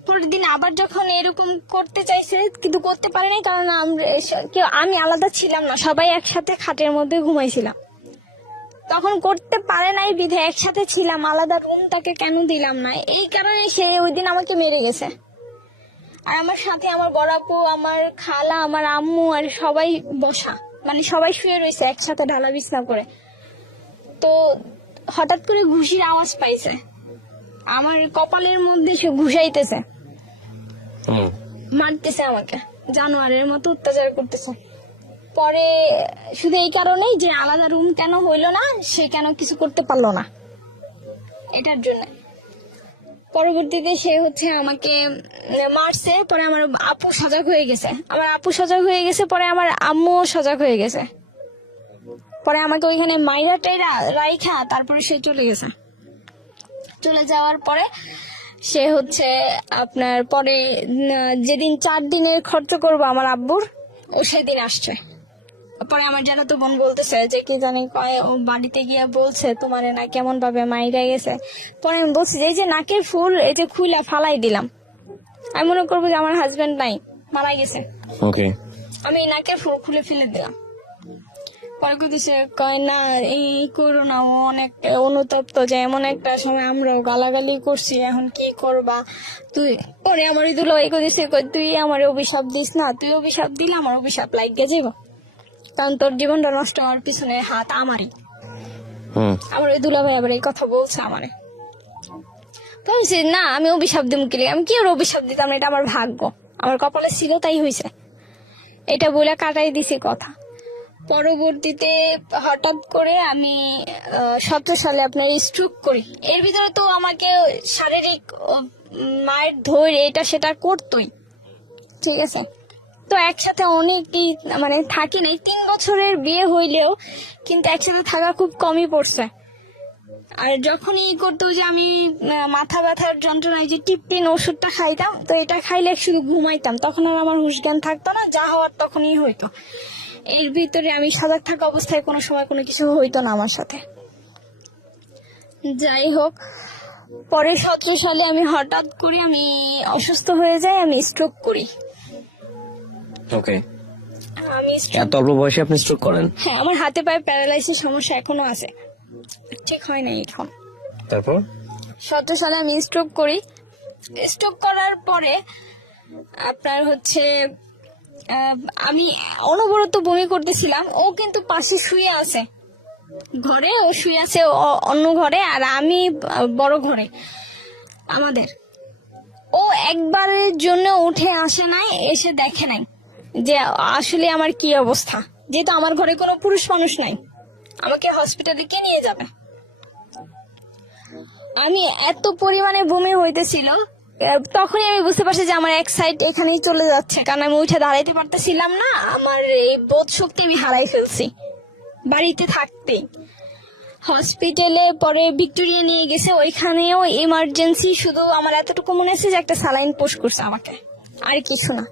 পরের দিন আবার যখন এরকম করতে চাইছে, কিন্তু করতে পারেনি, কারণ আমি আলাদা ছিলাম না, সবাই একসাথে খাটের মধ্যে ঘুমাইছিলাম। তখন করতে পারে নাই বিধে একসাথে ছিলাম, আলাদা রুম তাকে কেন দিলাম না, এই কারণে সে ওই দিন আমাকে মেরে গেছে। আর আমার সাথে আমার বড় আপু, আমার খালা, আমার আম্মু আর সবাই বসা, মানে সবাই শুয়ে রয়েছে একসাথে ঢালা বিছনা করে। তো হঠাৎ করে ঘুষির আওয়াজ পাইছে, আমার কপালের মধ্যে সে ঘুষাইতেছে, হুম। মারতেছে আমাকে, জানোয়ারের মতো অত্যাচার করতেছে। পরে শুধু এই কারণেই যে আলাদা রুম কেন হইলো না, সে কেন কিছু করতে পারলো না, এটার জন্য। পরবর্তীতে সে হচ্ছে আমাকে মারছে। পরে আমার আপু সজাগ হয়ে গেছে, পরে আমার আম্মু সজাগ হয়ে গেছে। পরে আমাকে ওইখানে মাইরা টাইরা রাইখা তারপরে সে চলে গেছে। চলে যাওয়ার পরে সে হচ্ছে আপনার পরে যেদিন 4 দিনের খরচ করবো আমার আব্বুর, ও সেদিন আসছে। পরে আমার জানা তো বোন বলতেছে যে কি জানি কয়, ও বাড়িতে গিয়ে বলছে তোমারে না কেমন ভাবে মাইরা গেছে। পরে আমি বলছি যে এই যে নাকের ফুল এই যে খুইলা ফালাই দিলাম, আমি মনে করবো যে আমার হাজবেন্ড নাই, মারা গেছে। ওকে। আমি নাকের ফুল খুলে ফেলে দিলাম। পরে কইতেছে কয় না এই করো না, ও অনেক অনুতপ্ত, যে এমন একটা সময় আমরাও গালাগালি করছি, এখন কি করবা তুই। পরে আমার দুলো এই কইতেছে তুই আমার অভিশাপ দিস না, তুই অভিশাপ দিলে আমার অভিশাপ লাগিয়ে যাবো, কারণ তোর জীবনটা নষ্ট হওয়ার পিছনে হাত আমারই। আমার ওই দুলা ভাই আবার এই কথা বলছে আমারে। তো আমি বলছি, না আমি অভিশাপ দিব কি, আমি কি ওর অভিশাপ দিতাম, এটা আমার ভাগ্য, আমার কপালে ছিল তাই হয়েছে, এটা বলে কাটাই দিছি কথা। পরবর্তীতে হঠাৎ করে আমি 17 সালে আপনার স্ট্রোক করি। এর ভিতরে তো আমাকে শারীরিক মায়ের ধৈর্য এটা সেটা করতোই, ঠিক আছে। তো একসাথে অনেকই মানে থাকি নাই, 3 বছরের বিয়ে হইলেও কিন্তু একসাথে থাকা খুব কমই পড়ছে। আর যখনই করতো যে আমি মাথা ব্যথার যন্ত্রণায় যে টিপটিন ওষুধটা খাইতাম, তো এটা খাইলে শুধু ঘুমাইতাম, তখন আর আমার হুঁশ জ্ঞান থাকতো না, যা হওয়ার তখনই হইতো। এর ভিতরে আমি সজাগ থাকা অবস্থায় কোনো সময় কোনো কিছু হইতো না আমার সাথে। যাই হোক, পরে 17 সালে আমি হঠাৎ করে আমি অসুস্থ হয়ে যাই, আমি স্ট্রোক করি। ওকে। আমি এত অল্প বয়সে আপনি স্ট্রোক করেন? হ্যাঁ, আমার হাতে পায়ে প্যারালাইসিস সমস্যা এখনো আছে, ঠিক হয় না এখন। তারপর 17 সালে আমি স্ট্রোক করি। স্ট্রোক করার পরে আপনার হচ্ছে আমি অনবরত বমি করতেছিলাম। ও কিন্তু পাশে শুয়ে আছে, ঘরে ও শুয়ে আছে অন্য ঘরে, আর আমি বড় ঘরে আমাদের। ও একবারের জন্য উঠে আসে নাই, এসে দেখে নাই যে আসলে আমার কি অবস্থা, যেহেতু আমার ঘরে কোনো পুরুষ মানুষ নাই, আমাকে হসপিটালে কে নিয়ে যাবে। আমি এত পরিমাণে বমি হইতেছিল, তখনই আমি বুঝতে পারছি যে আমার এক সাইড এখানেই চলে যাচ্ছে, কারণ আমি উঠে দাঁড়াইতে পারতেছিলাম না। আমার এই বোধ শক্তি আমি হারাই ফেলছি বাড়িতে থাকতেই। হসপিটালে পরে ভিক্টোরিয়া নিয়ে গেছে, ওইখানেও ইমার্জেন্সি, শুধু আমার এতটুকু মনে আছে যে একটা স্যালাইন পুশ করছে আমাকে, আর কিছু না।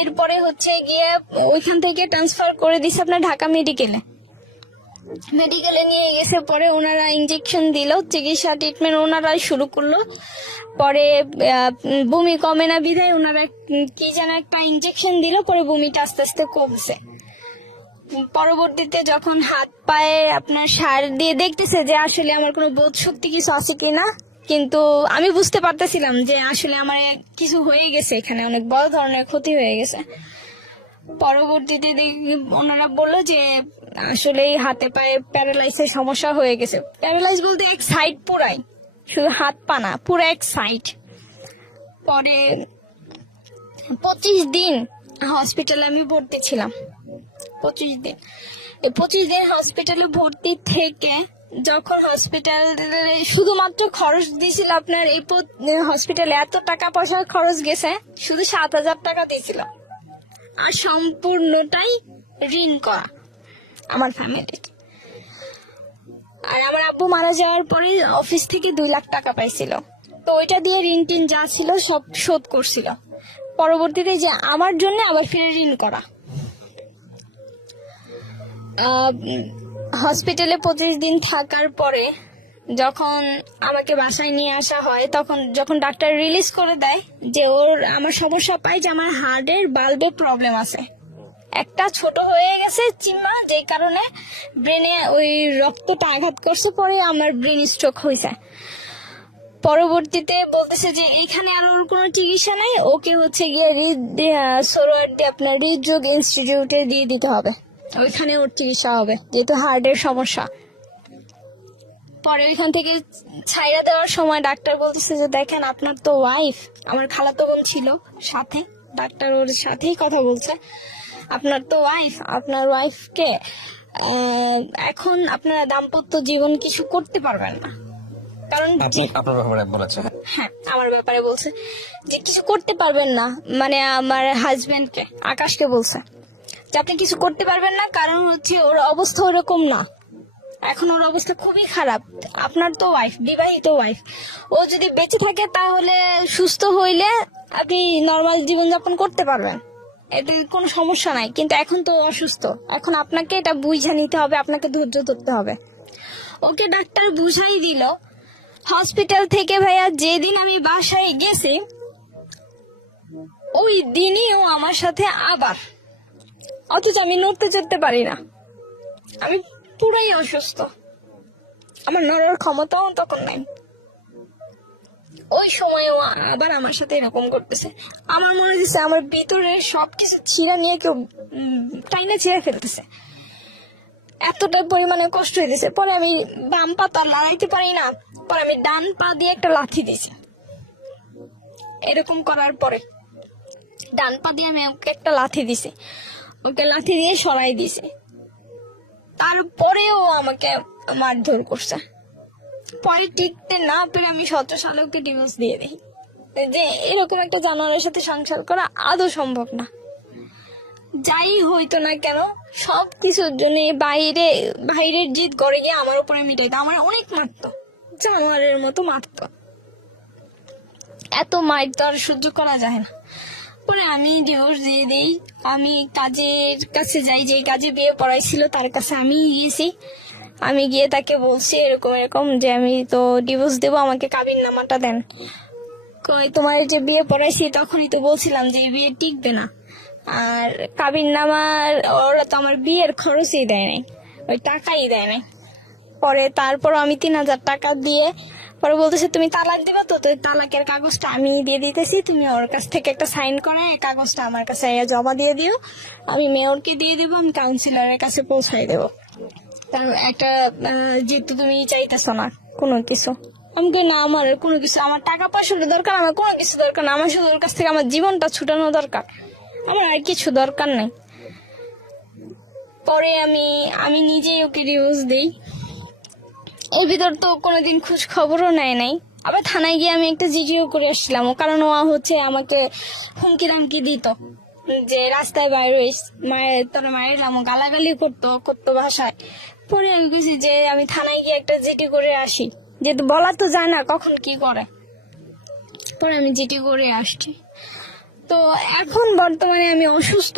এরপরে হচ্ছে গিয়ে ওইখান থেকে ট্রান্সফার করে দিছে আপনার ঢাকা মেডিকেলে নিয়ে গেছে। পরে ওনারা ইনজেকশন দিল, চিকিৎসা ট্রিটমেন্ট ওনারাই শুরু করলো। পরে বমি কমে না বিধায় ওনারা কি যেন একটা ইনজেকশন দিল, পরে বমিটা আস্তে আস্তে কমছে। পরবর্তীতে যখন হাত পায়ে আপনার সার দিয়ে দেখতেছে যে আসলে আমার কোনো বোধ শক্তি কিছু আছে কিনা, কিন্তু আমি বুঝতে পারতেছিলাম যে আসলে আমার কিছু হয়ে গেছে, এখানে অনেক বড় ধরনের ক্ষতি হয়ে গেছে। পরবর্তীতে ওনারা বললো যে আসলে হাতে পায়ে প্যারালাইসের সমস্যা হয়ে গেছে। প্যারালাইজ বলতে এক সাইড পুরাই, শুধু হাত পা না, পুরো এক সাইড। পরে 25 দিন হসপিটালে আমি ভর্তি ছিলাম। 25 দিন, এই 25 দিন হসপিটালে ভর্তি থেকে যখন হসপিটালে শুধুমাত্র খরচ দিয়েছিল আপনার, এই হসপিটালে এত টাকা পয়সা খরচ গেছে, শুধু 7,000 টাকা দিয়েছিল, আর সম্পূর্ণটাই ঋণ করা আমার ফ্যামিলি। আর আমার আব্বু মারা যাওয়ার পরে অফিস থেকে 2 লাখ টাকা পাইছিল, তো ওইটা দিয়ে ঋণ টিন যা ছিল সব শোধ করছিল। পরবর্তীতে যে আমার জন্য আবার ফিরে ঋণ করা। হসপিটালে 25 দিন থাকার পরে যখন আমাকে বাসায় নিয়ে আসা হয়, তখন যখন ডাক্তার রিলিজ করে দেয় যে আমার সমস্যা পাই যে আমার হার্টের বাল্বে প্রবলেম আছে, একটা ছোট হয়ে গেছে চিম্মা, যে কারণে ব্রেনে ওই রক্তটা আঘাত করছে, পরে আমার ব্রেন স্ট্রোক হয়েছে। পরবর্তীতে বলতেছে যে এখানে আর ওর কোনো চিকিৎসা নাই, ওকে হচ্ছে গিয়ে সোহরাওয়ার্দী আপনার হৃদরোগ ইনস্টিটিউটে দিয়ে দিতে হবে, ওইখানে ওর চিকিৎসা হবে, যেহেতু হার্টের সমস্যা। পরে ওইখান থেকে ছাইরা দেওয়ার সময় ডাক্তার বলতেছে যে দেখেন আপনার তো ওয়াইফ, আমার খালাতো বোন ছিল সাথে, ডাক্তার ওর সাথেই কথা বলছে, আপনার তো ওয়াইফ, আপনার ওয়াইফকে এখন আপনারা দাম্পত্য জীবন কিছু করতে পারবেন না, কারণ আপনার ব্যাপারে বলেছে। হ্যাঁ আমার ব্যাপারে বলছে যে কিছু করতে পারবেন না, মানে আমার হাজবেন্ডকে, আকাশকে বলছে যে আপনি কিছু করতে পারবেন না, কারণ হচ্ছে ওর অবস্থা ওরকম না, এখন ওর অবস্থা খুবই খারাপ। আপনার তো ওয়াইফ, বিবাহিত ওয়াইফ, ও যদি বেঁচে থাকে তাহলে সুস্থ হইলে আপনি নর্মাল জীবনযাপন করতে পারবেন, এতে কোনো সমস্যা নাই, কিন্তু এখন তো অসুস্থ, এখন আপনাকে এটা বুঝে নিতে হবে, আপনাকে ধৈর্য ধরতে হবে। ওকে ডাক্তার বুঝাই দিল। হসপিটাল থেকে ভাইয়া যেদিন আমি বাসায় গেছি, ওই দিনই ও আমার সাথে আবার, অথচ আমি নড়তে চড়তে পারি না, আমি পুরাই অসুস্থ, আমার নড়ার ক্ষমতাও তখন নাই। ওই সময় ও আবার আমার সাথে এরকম করতেছে, আমার মনে হচ্ছে আমার ভিতরে সবকিছু ছিঁড়া নিয়ে কেউ টাইনা ছিঁড়ে ফেলতেছে, এতটা পরিমাণে কষ্ট হইতেছে। পরে আমি বাম পা তো লড়াইতে পারি না, পরে আমি ডান পা দিয়ে একটা লাথি দিয়েছি। এরকম করার পরে ডান পা দিয়ে আমি ওকে একটা লাথি দিছি, ওকে লাথি দিয়ে সরাই দিছি, তারপরেও আমাকে মারধর করছে। পরে টিকতে না পেরে আমি 17 সালে ওকে ডিভোর্স দিয়ে দিই, যে এরকম একটা জানোয়ারের সাথে সংসার করা আদৌ সম্ভব না। যাই হইতো না কেন সবকিছুর জন্য বাইরের জিদ করে গিয়ে আমার উপরে মিটাইতো, আমার অনেক মারতো, জানোয়ারের মতো মারতো, এত মার তো আর সহ্য করা যায় না। পরে আমি ডিভোর্স দিয়ে দিই, আমি কাজের কাছে যাই, যে কাজে বিয়ে পড়াইছিল তার কাছে আমি গিয়েছি, আমি গিয়ে তাকে বলছি এরকম এরকম যে আমি তো ডিভোর্স দেবো, আমাকে কাবিননামাটা দেন। তোমার যে বিয়ে পড়াইছি তখনই তো বলছিলাম যে এই বিয়ে টিকবে না, আর কাবিননামার ওরা তো আমার বিয়ের খরচই দেয় নাই, ওই টাকাই দেয় নাই। পরে তারপর আমি 3,000 টাকা দিয়ে পরে বলতেছে তুমি তালাক দিবা, তো তালাকের কাগজটা আমি দিয়ে দিতেছি, তুমি ওর কাছ থেকে একটা সাইন করে এই কাগজটা আমার কাছে জমা দিয়ে দিও, আমি মেয়রকে দিয়ে দেবো, আমি কাউন্সিলরের কাছে পৌঁছাই দেবো, তার একটা যেহেতু তুমি চাইতেছো না কোনো কিছু। আমাকে না, আমার কোনো কিছু, আমার টাকা পয়সার দরকার, আমার কোনো কিছু দরকার না, আমার শুধু ওর কাছ থেকে আমার জীবনটা ছুটানো দরকার, আমার আর কিছু দরকার নাই। পরে আমি নিজেই ওকে ডিভোর্স দিই। এর ভিতর তো কোনোদিন খোঁজ খবরও নেয় নাই। আবার থানায় গিয়ে আমি একটা জিডিও করে আসছিলাম, কারণ ও হচ্ছে আমাকে হুমকি রামকি দিত যে রাস্তায় বাইরে হইস, তোরা মায়ের নামও গালাগালি করতো ভাষায়। পরে আমি বুঝি যে আমি থানায় গিয়ে একটা জিডি করে আসি, যেহেতু বলা তো যায় না কখন কি করে। পরে আমি জিডি করে আসছি। তো এখন বর্তমানে আমি অসুস্থ